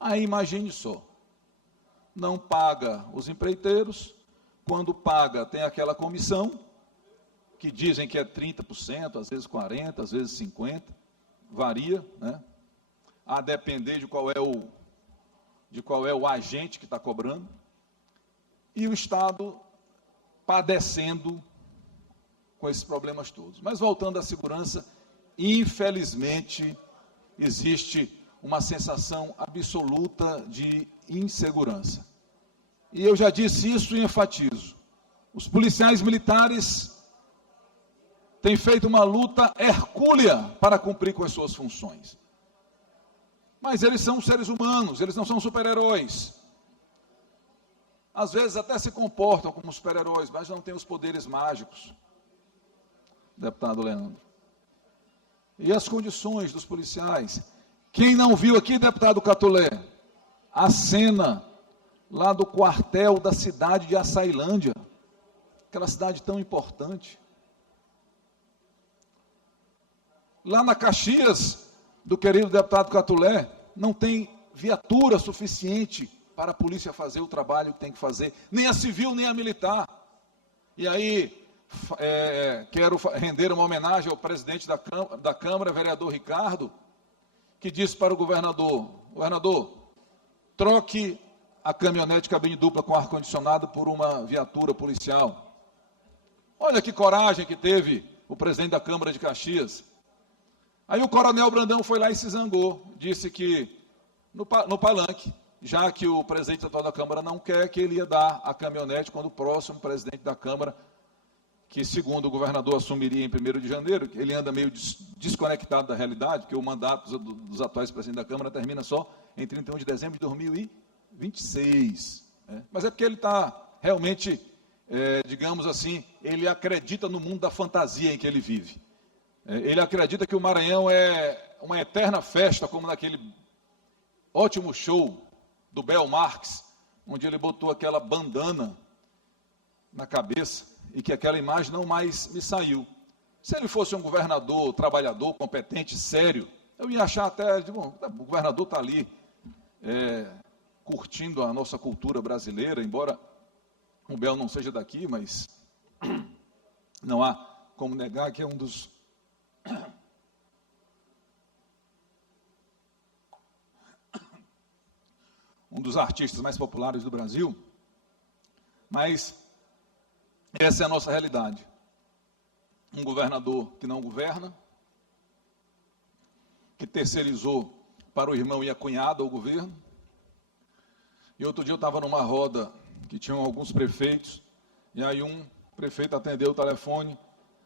Aí imagine só, não paga os empreiteiros, quando paga tem aquela comissão, que dizem que é 30%, às vezes 40%, às vezes 50%, varia, né? A depender de qual é o agente que está cobrando, e o Estado padecendo com esses problemas todos. Mas voltando à segurança, infelizmente, existe uma sensação absoluta de insegurança. E eu já disse isso e enfatizo. Os policiais militares têm feito uma luta hercúlea para cumprir com as suas funções. Mas eles são seres humanos, eles não são super-heróis. Às vezes até se comportam como super-heróis, mas não têm os poderes mágicos, deputado Leandro. E as condições dos policiais. Quem não viu aqui, deputado Catulé, a cena lá do quartel da cidade de Açailândia, aquela cidade tão importante. Lá na Caxias, do querido deputado Catulé, não tem viatura suficiente para a polícia fazer o trabalho que tem que fazer, nem a civil, nem a militar. E aí, quero render uma homenagem ao presidente da Câmara, vereador Ricardo, que disse para o governador, troque a caminhonete cabine dupla com ar-condicionado por uma viatura policial. Olha que coragem que teve o presidente da Câmara de Caxias. Aí o coronel Brandão foi lá e se zangou, disse que, no palanque, já que o presidente atual da Câmara não quer, que ele ia dar a caminhonete quando o próximo presidente da Câmara, que segundo o governador assumiria em 1º de janeiro, ele anda meio desconectado da realidade, porque o mandato dos atuais presidentes da Câmara termina só em 31 de dezembro de 2026. Né? Mas é porque ele está realmente, digamos assim, ele acredita no mundo da fantasia em que ele vive. Ele acredita que o Maranhão é uma eterna festa, como naquele ótimo show do Bel Marx, onde ele botou aquela bandana na cabeça e que aquela imagem não mais me saiu. Se ele fosse um governador, trabalhador, competente, sério, eu ia achar até, bom, o governador está ali curtindo a nossa cultura brasileira, embora o Bel não seja daqui, mas não há como negar que é um dos artistas mais populares do Brasil, mas essa é a nossa realidade. Um governador que não governa, que terceirizou para o irmão e a cunhada o governo. E outro dia eu estava numa roda que tinham alguns prefeitos, e aí um prefeito atendeu o telefone,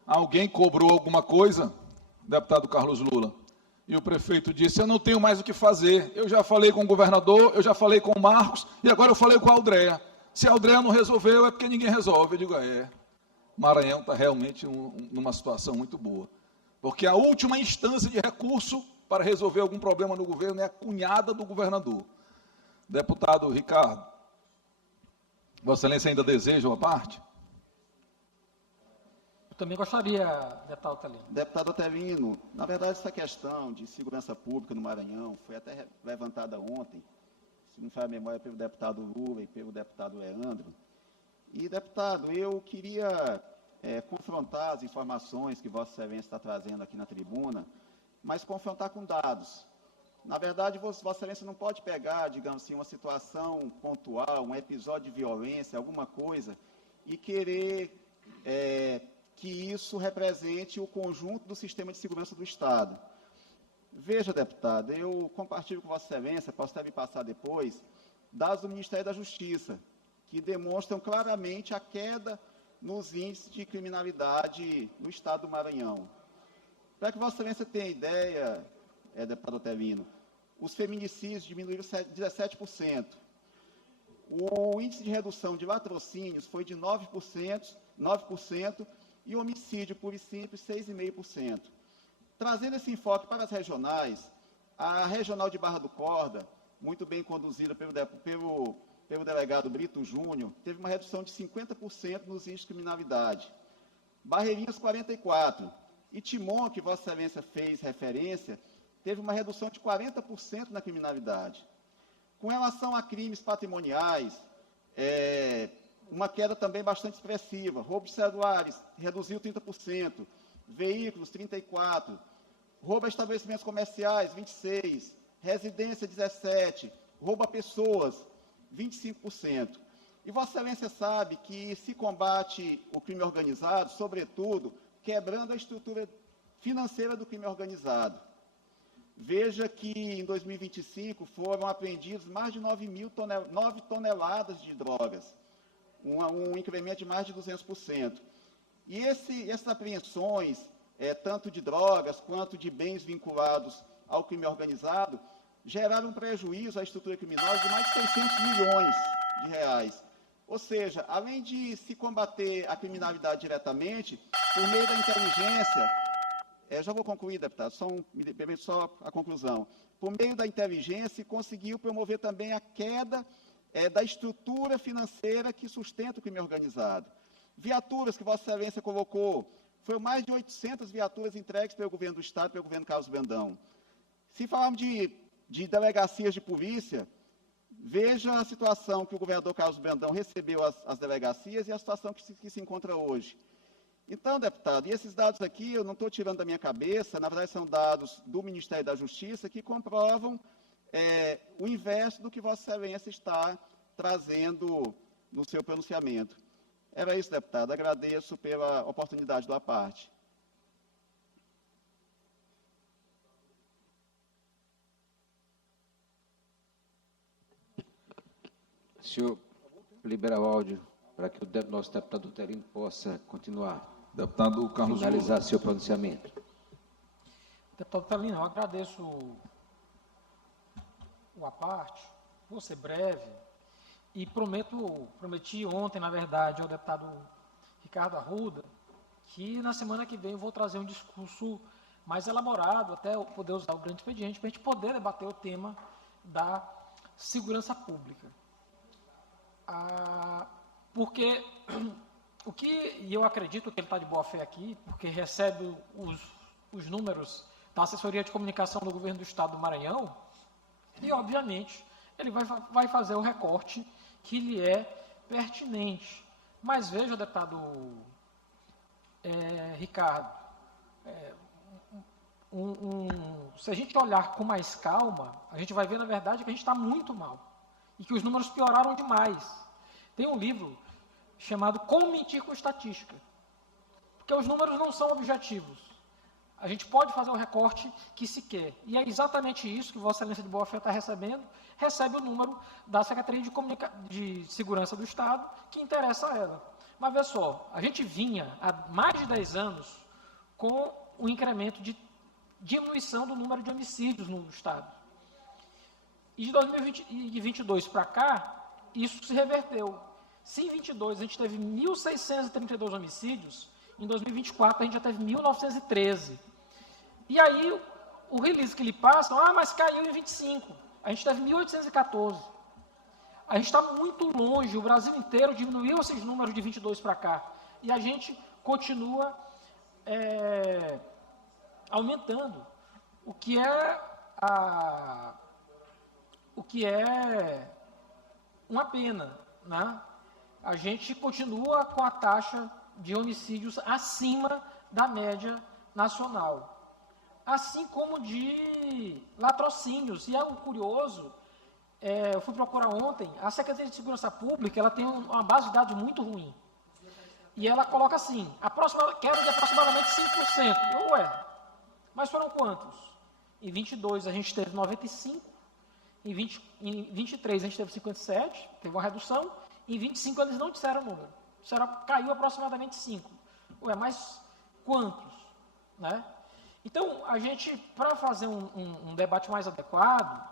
alguém cobrou alguma coisa, deputado Carlos Lula, e o prefeito disse, eu não tenho mais o que fazer, eu já falei com o governador, eu já falei com o Marcos, e agora eu falei com a Aldréia. Se a Aldréia não resolveu, é porque ninguém resolve. Eu digo, Maranhão está realmente numa situação muito boa. Porque a última instância de recurso para resolver algum problema no governo é a cunhada do governador. Deputado Ricardo, Vossa Excelência ainda deseja uma parte? Eu também gostaria, deputado Otelino. Deputado Otelino, na verdade, essa questão de segurança pública no Maranhão foi até levantada ontem, se não faz a memória, pelo deputado Lula e pelo deputado Leandro. E, deputado, eu queria confrontar as informações que Vossa Excelência está trazendo aqui na tribuna, mas confrontar com dados. Na verdade, Vossa Excelência não pode pegar, digamos assim, uma situação pontual, um episódio de violência, alguma coisa, e querer que isso represente o conjunto do sistema de segurança do Estado. Veja, deputado, eu compartilho com Vossa Excelência, posso até me passar depois, dados do Ministério da Justiça, que demonstram claramente a queda nos índices de criminalidade no Estado do Maranhão. Para que Vossa Excelência tenha ideia, deputado Otelino, os feminicídios diminuíram 17%. O índice de redução de latrocínios foi de 9%, e o homicídio puro e simples, 6,5%. Trazendo esse enfoque para as regionais, a regional de Barra do Corda, muito bem conduzida pelo delegado Brito Júnior, teve uma redução de 50% nos índices de criminalidade. Barreirinhas, 44%. E Timon, que Vossa Excelência fez referência, teve uma redução de 40% na criminalidade. Com relação a crimes patrimoniais, uma queda também bastante expressiva. Roubo de celulares reduziu 30%, veículos 34%, roubo a estabelecimentos comerciais 26%, residência 17%, roubo a pessoas 25%. E Vossa Excelência sabe que se combate o crime organizado, sobretudo, quebrando a estrutura financeira do crime organizado. Veja que em 2025 foram apreendidos mais de 9 toneladas de drogas, um incremento de mais de 200%. E essas apreensões, tanto de drogas quanto de bens vinculados ao crime organizado, geraram um prejuízo à estrutura criminosa de mais de 600 milhões de reais. Ou seja, além de se combater a criminalidade diretamente, por meio da inteligência, já vou concluir, deputado, me permite só a conclusão. Por meio da inteligência, conseguiu promover também a queda da estrutura financeira que sustenta o crime organizado. Viaturas que Vossa Excelência colocou, foram mais de 800 viaturas entregues pelo governo do Estado, pelo governo Carlos Brandão. Se falarmos de delegacias de polícia, veja a situação que o governador Carlos Brandão recebeu as delegacias e a situação que se encontra hoje. Então, deputado, e esses dados aqui eu não estou tirando da minha cabeça, na verdade são dados do Ministério da Justiça que comprovam o inverso do que Vossa Excelência está trazendo no seu pronunciamento. Era isso, deputado. Agradeço pela oportunidade da parte. Senhor, libera o áudio para que o nosso deputado Otelino possa continuar. Deputado Carlos finalizar Lula. Seu pronunciamento. Deputado Otelino, eu agradeço a parte, vou ser breve, e prometi ontem, na verdade, ao deputado Ricardo Arruda, que na semana que vem eu vou trazer um discurso mais elaborado, até eu poder usar o grande expediente, para a gente poder debater o tema da segurança pública. Porque e eu acredito que ele está de boa fé aqui, porque recebe os números da assessoria de comunicação do governo do Estado do Maranhão, e, obviamente, ele vai fazer o recorte que lhe é pertinente. Mas veja, deputado Ricardo, se a gente olhar com mais calma, a gente vai ver, na verdade, que a gente está muito mal e que os números pioraram demais. Tem um livro chamado Como Mentir com Estatística, porque os números não são objetivos. A gente pode fazer o recorte que se quer, e é exatamente isso que Vossa Excelência de Boa Fé está recebendo, recebe o número da Secretaria de Segurança do Estado, que interessa a ela. Mas, veja só, a gente vinha há mais de 10 anos com o incremento de diminuição do número de homicídios no Estado. E de 2022 para cá, isso se reverteu. Se em 2022 a gente teve 1.632 homicídios, em 2024 a gente já teve 1.913. E aí, o release que lhe passam, mas caiu em 25. A gente teve 1.814. A gente está muito longe, o Brasil inteiro diminuiu esses números de 22 para cá. E a gente continua aumentando, o que é uma pena, né? A gente continua com a taxa de homicídios acima da média nacional, assim como de latrocínios. E algo curioso, eu fui procurar ontem, a Secretaria de Segurança Pública ela tem uma base de dados muito ruim. E ela coloca assim, queda de aproximadamente 5%. Ué, mas foram quantos? Em 22 a gente teve 95, em 23 a gente teve 57, teve uma redução, em 25 eles não disseram o número, caiu aproximadamente 5. Ué, mas quantos? Né? Então, a gente, para fazer um debate mais adequado,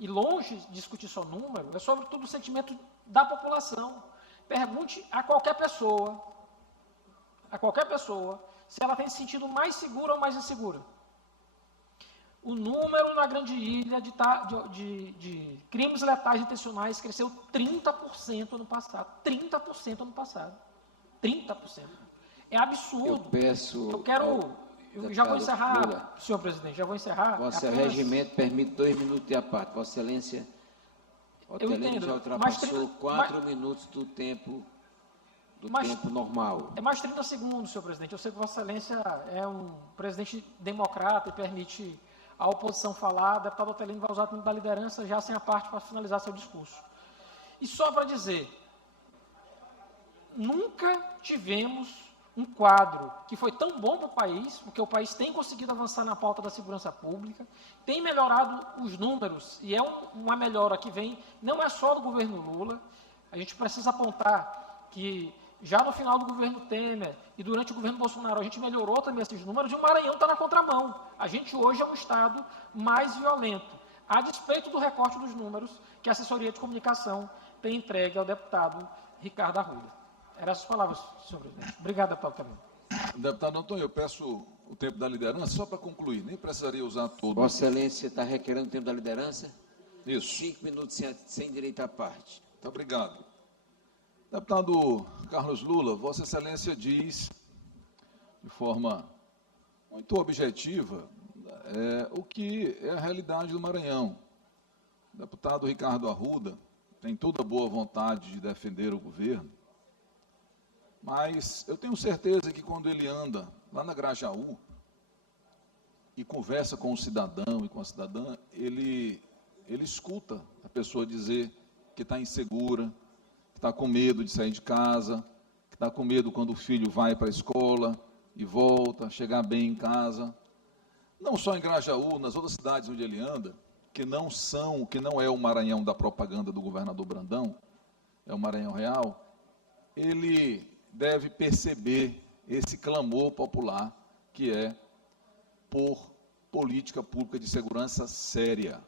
e longe de discutir só número, é sobretudo o sentimento da população. Pergunte a qualquer pessoa, se ela tem se sentido mais segura ou mais insegura. O número na Grande Ilha de crimes letais intencionais cresceu 30% ano passado. 30% ano passado. 30%. É absurdo. Eu já vou encerrar, senhor presidente, já vou encerrar. Vosso regimento permite 2 minutos de aparte. Vossa Excelência já ultrapassou 4 minutos do tempo tempo normal. É mais 30 segundos, senhor presidente. Eu sei que Vossa Excelência é um presidente democrata e permite a oposição falar. O deputado Otelino vai usar o tempo da liderança já sem a parte para finalizar seu discurso. E só para dizer, nunca tivemos um quadro que foi tão bom para o país, porque o país tem conseguido avançar na pauta da segurança pública, tem melhorado os números, e é uma melhora que vem, não é só do governo Lula. A gente precisa apontar que já no final do governo Temer e durante o governo Bolsonaro a gente melhorou também esses números, e o Maranhão está na contramão. A gente hoje é um estado mais violento, a despeito do recorte dos números que a assessoria de comunicação tem entregue ao deputado Ricardo Arruda. Eram essas palavras, senhor presidente. Obrigado, deputado Otelino. Deputado Antônio, eu peço o tempo da liderança só para concluir, nem precisaria usar todo. Vossa Excelência está requerendo o tempo da liderança? Isso. 5 minutos sem direito à parte. Muito obrigado. Deputado Carlos Lula, Vossa Excelência diz, de forma muito objetiva, o que é a realidade do Maranhão. O deputado Ricardo Arruda tem toda a boa vontade de defender o governo, mas eu tenho certeza que quando ele anda lá na Grajaú e conversa com o cidadão e com a cidadã, ele escuta a pessoa dizer que está insegura, que está com medo de sair de casa, que está com medo quando o filho vai para a escola e volta, chegar bem em casa. Não só em Grajaú, nas outras cidades onde ele anda, que não é o Maranhão da propaganda do governador Brandão, é o Maranhão real, ele deve perceber esse clamor popular que é por política pública de segurança séria.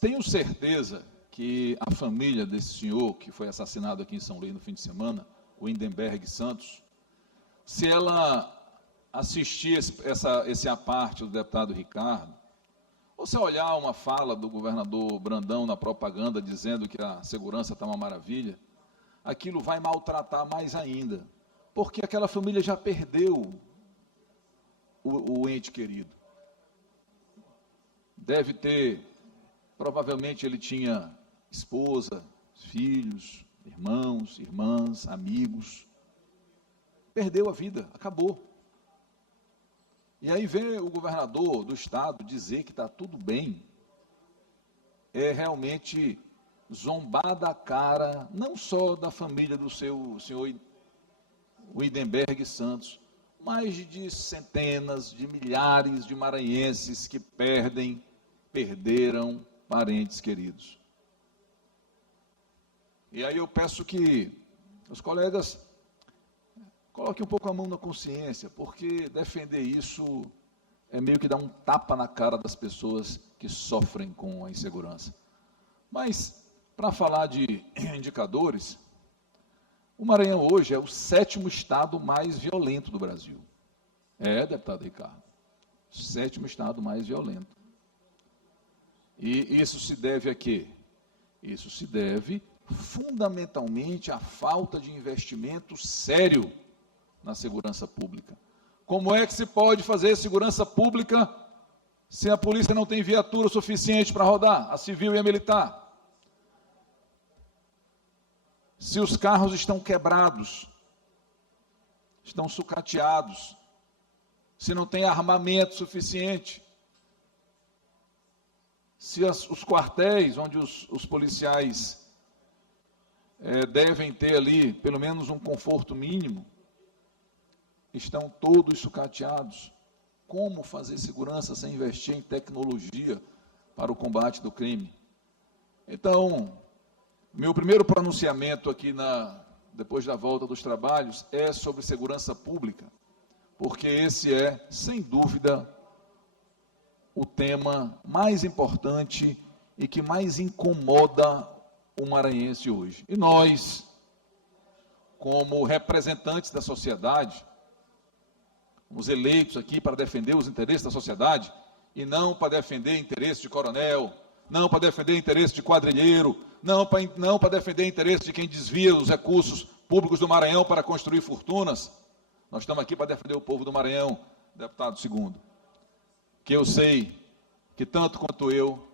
Tenho certeza que a família desse senhor, que foi assassinado aqui em São Luís no fim de semana, o Lindenberg Santos, se ela assistir esse aparte do deputado Ricardo, ou se olhar uma fala do governador Brandão na propaganda dizendo que a segurança está uma maravilha, aquilo vai maltratar mais ainda, porque aquela família já perdeu o ente querido. Deve ter, provavelmente ele tinha esposa, filhos, irmãos, irmãs, amigos. Perdeu a vida, acabou. E aí vem o governador do estado dizer que está tudo bem, é realmente zombar da cara, não só da família do seu senhor Lindenberg Santos, mas de centenas, de milhares de maranhenses que perderam parentes queridos. E aí eu peço que os colegas coloquem um pouco a mão na consciência, porque defender isso é meio que dar um tapa na cara das pessoas que sofrem com a insegurança. Mas, para falar de indicadores, o Maranhão hoje é o 7º estado mais violento do Brasil. Deputado Ricardo, 7º estado mais violento. E isso se deve a quê? Isso se deve fundamentalmente à falta de investimento sério na segurança pública. Como é que se pode fazer segurança pública se a polícia não tem viatura suficiente para rodar, a civil e a militar? Se os carros estão quebrados, estão sucateados, se não tem armamento suficiente, se os quartéis onde os policiais devem ter ali pelo menos um conforto mínimo, estão todos sucateados. Como fazer segurança sem investir em tecnologia para o combate do crime? Então, meu primeiro pronunciamento aqui depois da volta dos trabalhos é sobre segurança pública, porque esse é, sem dúvida, o tema mais importante e que mais incomoda o maranhense hoje. E nós, como representantes da sociedade, os eleitos aqui para defender os interesses da sociedade, e não para defender interesse de coronel, não para defender interesse de quadrilheiro, não para defender interesse de quem desvia os recursos públicos do Maranhão para construir fortunas. Nós estamos aqui para defender o povo do Maranhão, deputado segundo. Que eu sei que tanto quanto eu,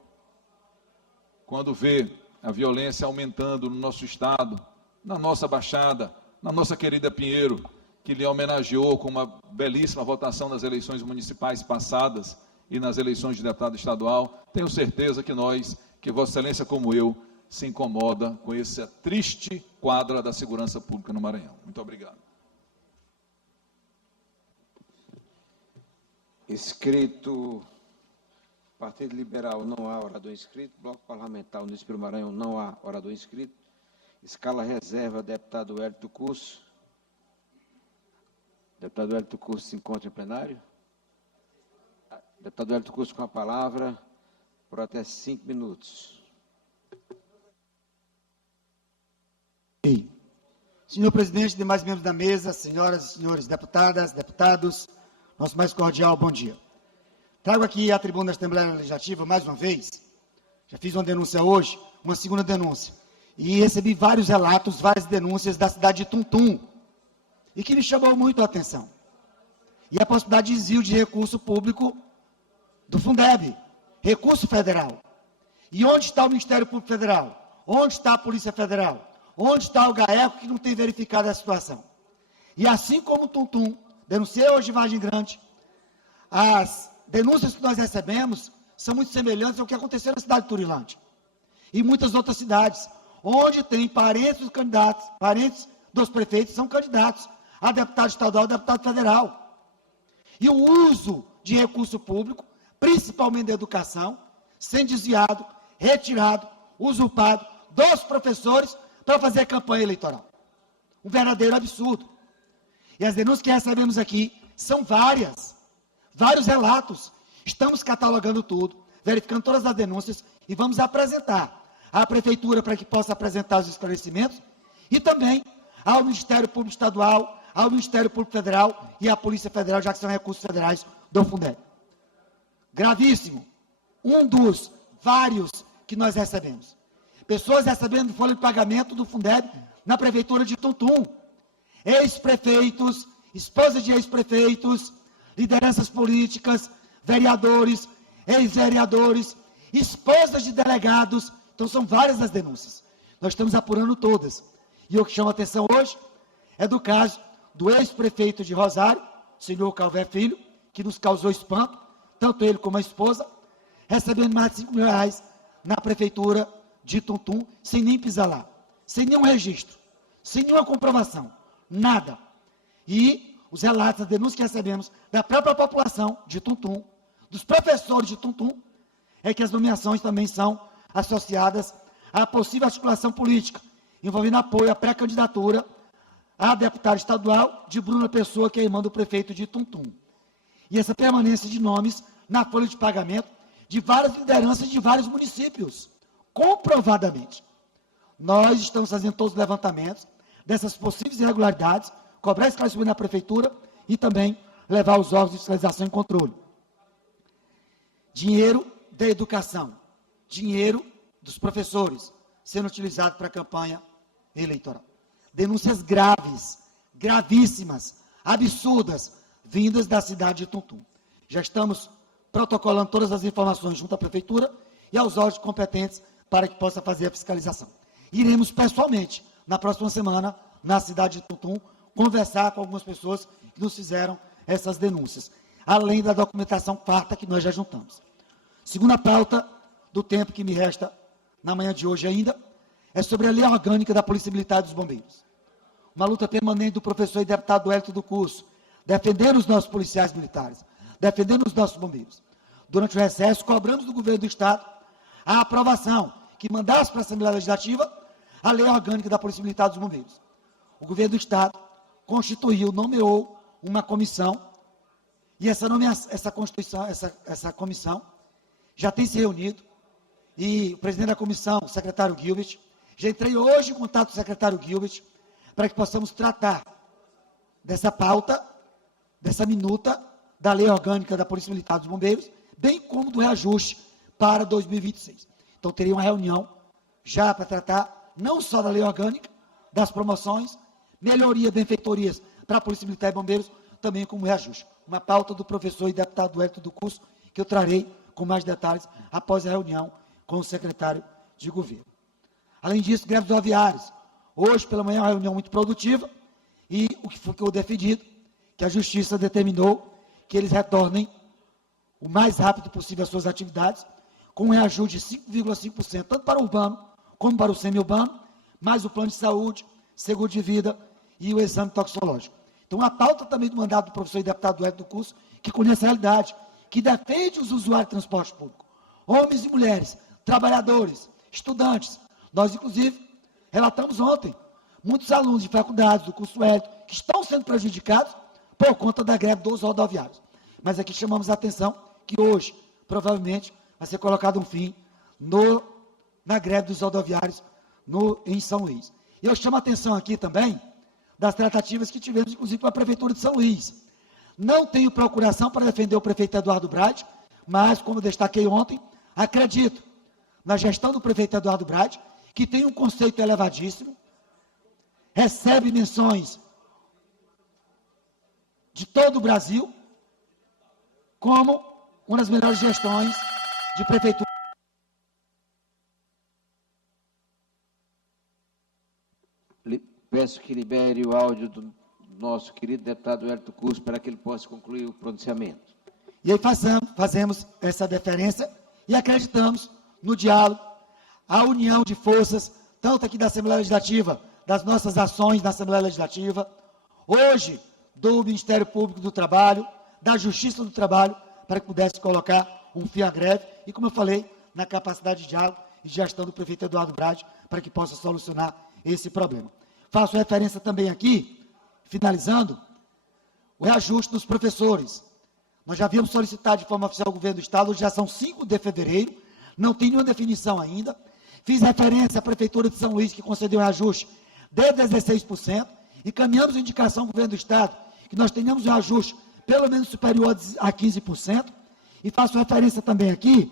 quando vê a violência aumentando no nosso estado, na nossa Baixada, na nossa querida Pinheiro, que lhe homenageou com uma belíssima votação nas eleições municipais passadas e nas eleições de deputado estadual, tenho certeza que Vossa Excelência como eu, se incomoda com essa triste quadra da segurança pública no Maranhão. Muito obrigado. Inscrito, Partido Liberal, não há orador inscrito. Bloco Parlamentar Unidos pelo Maranhão, não há orador inscrito. Escala reserva, deputado Hélito Curso. Deputado Hélito Curso se encontra em plenário. Deputado Hélito Curso com a palavra por até 5 minutos. Senhor presidente, demais membros da mesa, senhoras e senhores deputadas, deputados, nosso mais cordial bom dia. Trago aqui à tribuna da Assembleia Legislativa, mais uma vez, já fiz uma denúncia hoje, uma segunda denúncia, e recebi vários relatos, várias denúncias da cidade de Tuntum, e que me chamou muito a atenção. E a possibilidade de desvio de recurso público do Fundeb, recurso federal. E onde está o Ministério Público Federal? Onde está a Polícia Federal? Onde está o GAECO que não tem verificado a situação? E assim como Tuntum, denunciei hoje em Vargem Grande, as denúncias que nós recebemos são muito semelhantes ao que aconteceu na cidade de Turilândia. E muitas outras cidades, onde tem parentes dos candidatos, parentes dos prefeitos, são candidatos a deputado estadual, deputado federal. E o uso de recurso público, principalmente da educação, sendo desviado, retirado, usurpado dos professores para fazer campanha eleitoral. Um verdadeiro absurdo. E as denúncias que recebemos aqui são vários relatos. Estamos catalogando tudo, verificando todas as denúncias e vamos apresentar à Prefeitura para que possa apresentar os esclarecimentos e também ao Ministério Público Estadual, ao Ministério Público Federal e à Polícia Federal, já que são recursos federais do Fundeb. Gravíssimo. Um dos vários que nós recebemos. Pessoas recebendo folha de pagamento do Fundeb na Prefeitura de Tuntum. Ex-prefeitos, esposas de ex-prefeitos, lideranças políticas, vereadores, ex-vereadores, esposas de delegados. Então, são várias as denúncias. Nós estamos apurando todas. E o que chama a atenção hoje é do caso do ex-prefeito de Rosário, senhor Calvé Filho, que nos causou espanto, tanto ele como a esposa, recebendo mais de 5 mil reais na Prefeitura de Tuntum, sem nem pisar lá, sem nenhum registro, sem nenhuma comprovação, nada. E os relatos, as denúncias que recebemos da própria população de Tuntum, dos professores de Tuntum, é que as nomeações também são associadas à possível articulação política, envolvendo apoio à pré-candidatura a deputado estadual de Bruna Pessoa, que é irmã do prefeito de Tuntum. E essa permanência de nomes na folha de pagamento de várias lideranças de vários municípios, comprovadamente. Nós estamos fazendo todos os levantamentos dessas possíveis irregularidades, cobrar esclarecimento na Prefeitura e também levar os órgãos de fiscalização e controle. Dinheiro da educação, dinheiro dos professores, sendo utilizado para a campanha eleitoral. Denúncias graves, gravíssimas, absurdas, vindas da cidade de Tuntum. Já estamos protocolando todas as informações junto à Prefeitura e aos órgãos competentes para que possa fazer a fiscalização. Iremos pessoalmente, na próxima semana, na cidade de Tuntum, conversar com algumas pessoas que nos fizeram essas denúncias, além da documentação farta que nós já juntamos. Segunda pauta do tempo que me resta na manhã de hoje ainda, é sobre a lei orgânica da Polícia Militar e dos Bombeiros. Uma luta permanente do professor e deputado Hélito do Curso, defendendo os nossos policiais militares, defendendo os nossos bombeiros. Durante o recesso, cobramos do governo do Estado a aprovação que mandasse para a Assembleia Legislativa a lei orgânica da Polícia Militar e dos Bombeiros. O governo do Estado constituiu, nomeou uma comissão, e essa comissão já tem se reunido, e o presidente da comissão, o secretário Gilbert, já entrei hoje em contato com o secretário Gilbert, para que possamos tratar dessa pauta, dessa minuta da lei orgânica da Polícia Militar e dos Bombeiros, bem como do reajuste para 2026. Então, teria uma reunião já para tratar não só da lei orgânica, das promoções, melhoria, benfeitorias para a Polícia Militar e Bombeiros, também como reajuste. Uma pauta do professor e deputado Hélito do Curso, que eu trarei com mais detalhes após a reunião com o secretário de governo. Além disso, greves rodoviárias. Hoje, pela manhã, uma reunião muito produtiva, e o que ficou definido, que a Justiça determinou que eles retornem o mais rápido possível às suas atividades, com um reajuste de 5,5%, tanto para o urbano como para o semi-urbano, mais o plano de saúde, seguro de vida e o exame toxicológico. Então, a pauta também do mandato do professor e deputado Hélito do Curso, que conhece a realidade, que defende os usuários de transporte público, homens e mulheres, trabalhadores, estudantes. Nós, inclusive, relatamos ontem, muitos alunos de faculdades do curso Hélito que estão sendo prejudicados por conta da greve dos rodoviários. Mas aqui chamamos a atenção que hoje, provavelmente, vai ser colocado um fim na greve dos rodoviários em São Luís. E eu chamo a atenção aqui também das tratativas que tivemos, inclusive, com a Prefeitura de São Luís. Não tenho procuração para defender o prefeito Eduardo Brade, mas, como eu destaquei ontem, acredito na gestão do prefeito Eduardo Brade, que tem um conceito elevadíssimo, recebe menções de todo o Brasil, como uma das melhores gestões de prefeitura. Peço que libere o áudio do nosso querido deputado Hélito Curso para que ele possa concluir o pronunciamento. E aí fazemos essa deferência e acreditamos no diálogo, a união de forças, tanto aqui da Assembleia Legislativa, das nossas ações na Assembleia Legislativa, hoje do Ministério Público do Trabalho, da Justiça do Trabalho, para que pudesse colocar um fim à greve e, como eu falei, na capacidade de diálogo e gestão do prefeito Eduardo Brade, para que possa solucionar esse problema. Faço referência também aqui, finalizando, o reajuste dos professores. Nós já havíamos solicitado de forma oficial ao governo do Estado, hoje já são 5 de fevereiro, não tem nenhuma definição ainda. Fiz referência à Prefeitura de São Luís, que concedeu um reajuste de 16%, e caminhamos a indicação ao governo do Estado, que nós tenhamos um reajuste pelo menos superior a 15%, e faço referência também aqui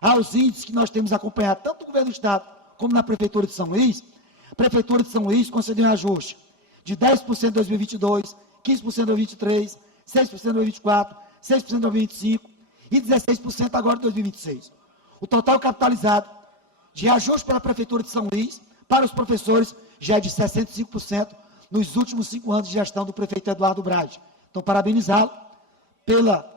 aos índices que nós temos acompanhado, tanto no governo do Estado, como na Prefeitura de São Luís. A Prefeitura de São Luís concedeu um reajuste de 10% em 2022, 15% em 2023, 6% em 2024, 6% em 2025 e 16% agora em 2026. O total capitalizado de reajuste para a Prefeitura de São Luís, para os professores, já é de 65% nos últimos 5 anos de gestão do prefeito Eduardo Brade. Então, parabenizá-lo pela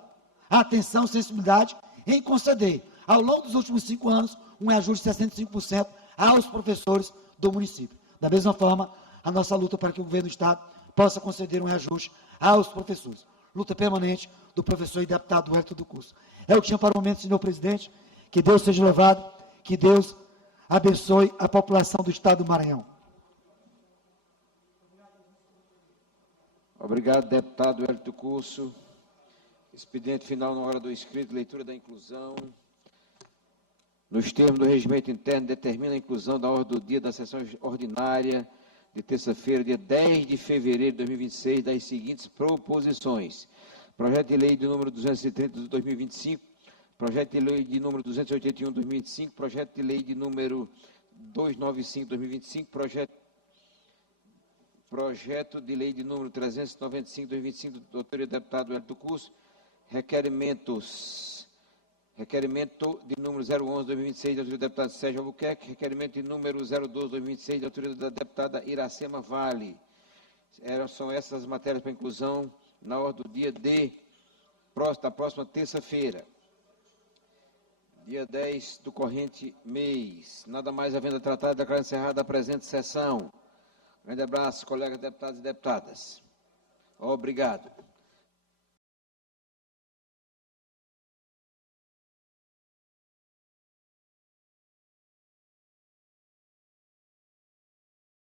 atenção e sensibilidade em conceder, ao longo dos últimos 5 anos, um reajuste de 65% aos professores do município. Da mesma forma, a nossa luta para que o governo do Estado possa conceder um reajuste aos professores. Luta permanente do professor e deputado Hélito do Curso. É o que tinha para o momento, senhor presidente. Que Deus seja louvado, que Deus abençoe a população do Estado do Maranhão. Obrigado, deputado Hélito Curso. Expediente final na hora do escrito, leitura da inclusão. Nos termos do regimento interno, determina a inclusão da ordem do dia da sessão ordinária de terça-feira, dia 10 de fevereiro de 2026, das seguintes proposições. Projeto de lei de número 230 de 2025, projeto de lei de número 281 de 2025, projeto de lei de número 295 de 2025, projeto de lei de número 395 de 2025, do doutor e deputado Hélito Curso, requerimento de número 011 de 2026, da autoria do deputado Sérgio Albuquerque, requerimento de número 012 de 2026, da autoria da deputada Iracema Vale. São essas as matérias para inclusão na ordem do dia da próxima terça-feira, dia 10 do corrente mês. Nada mais havendo a tratar, declaro encerrada a presente sessão. Grande abraço, colegas deputados e deputadas. Obrigado.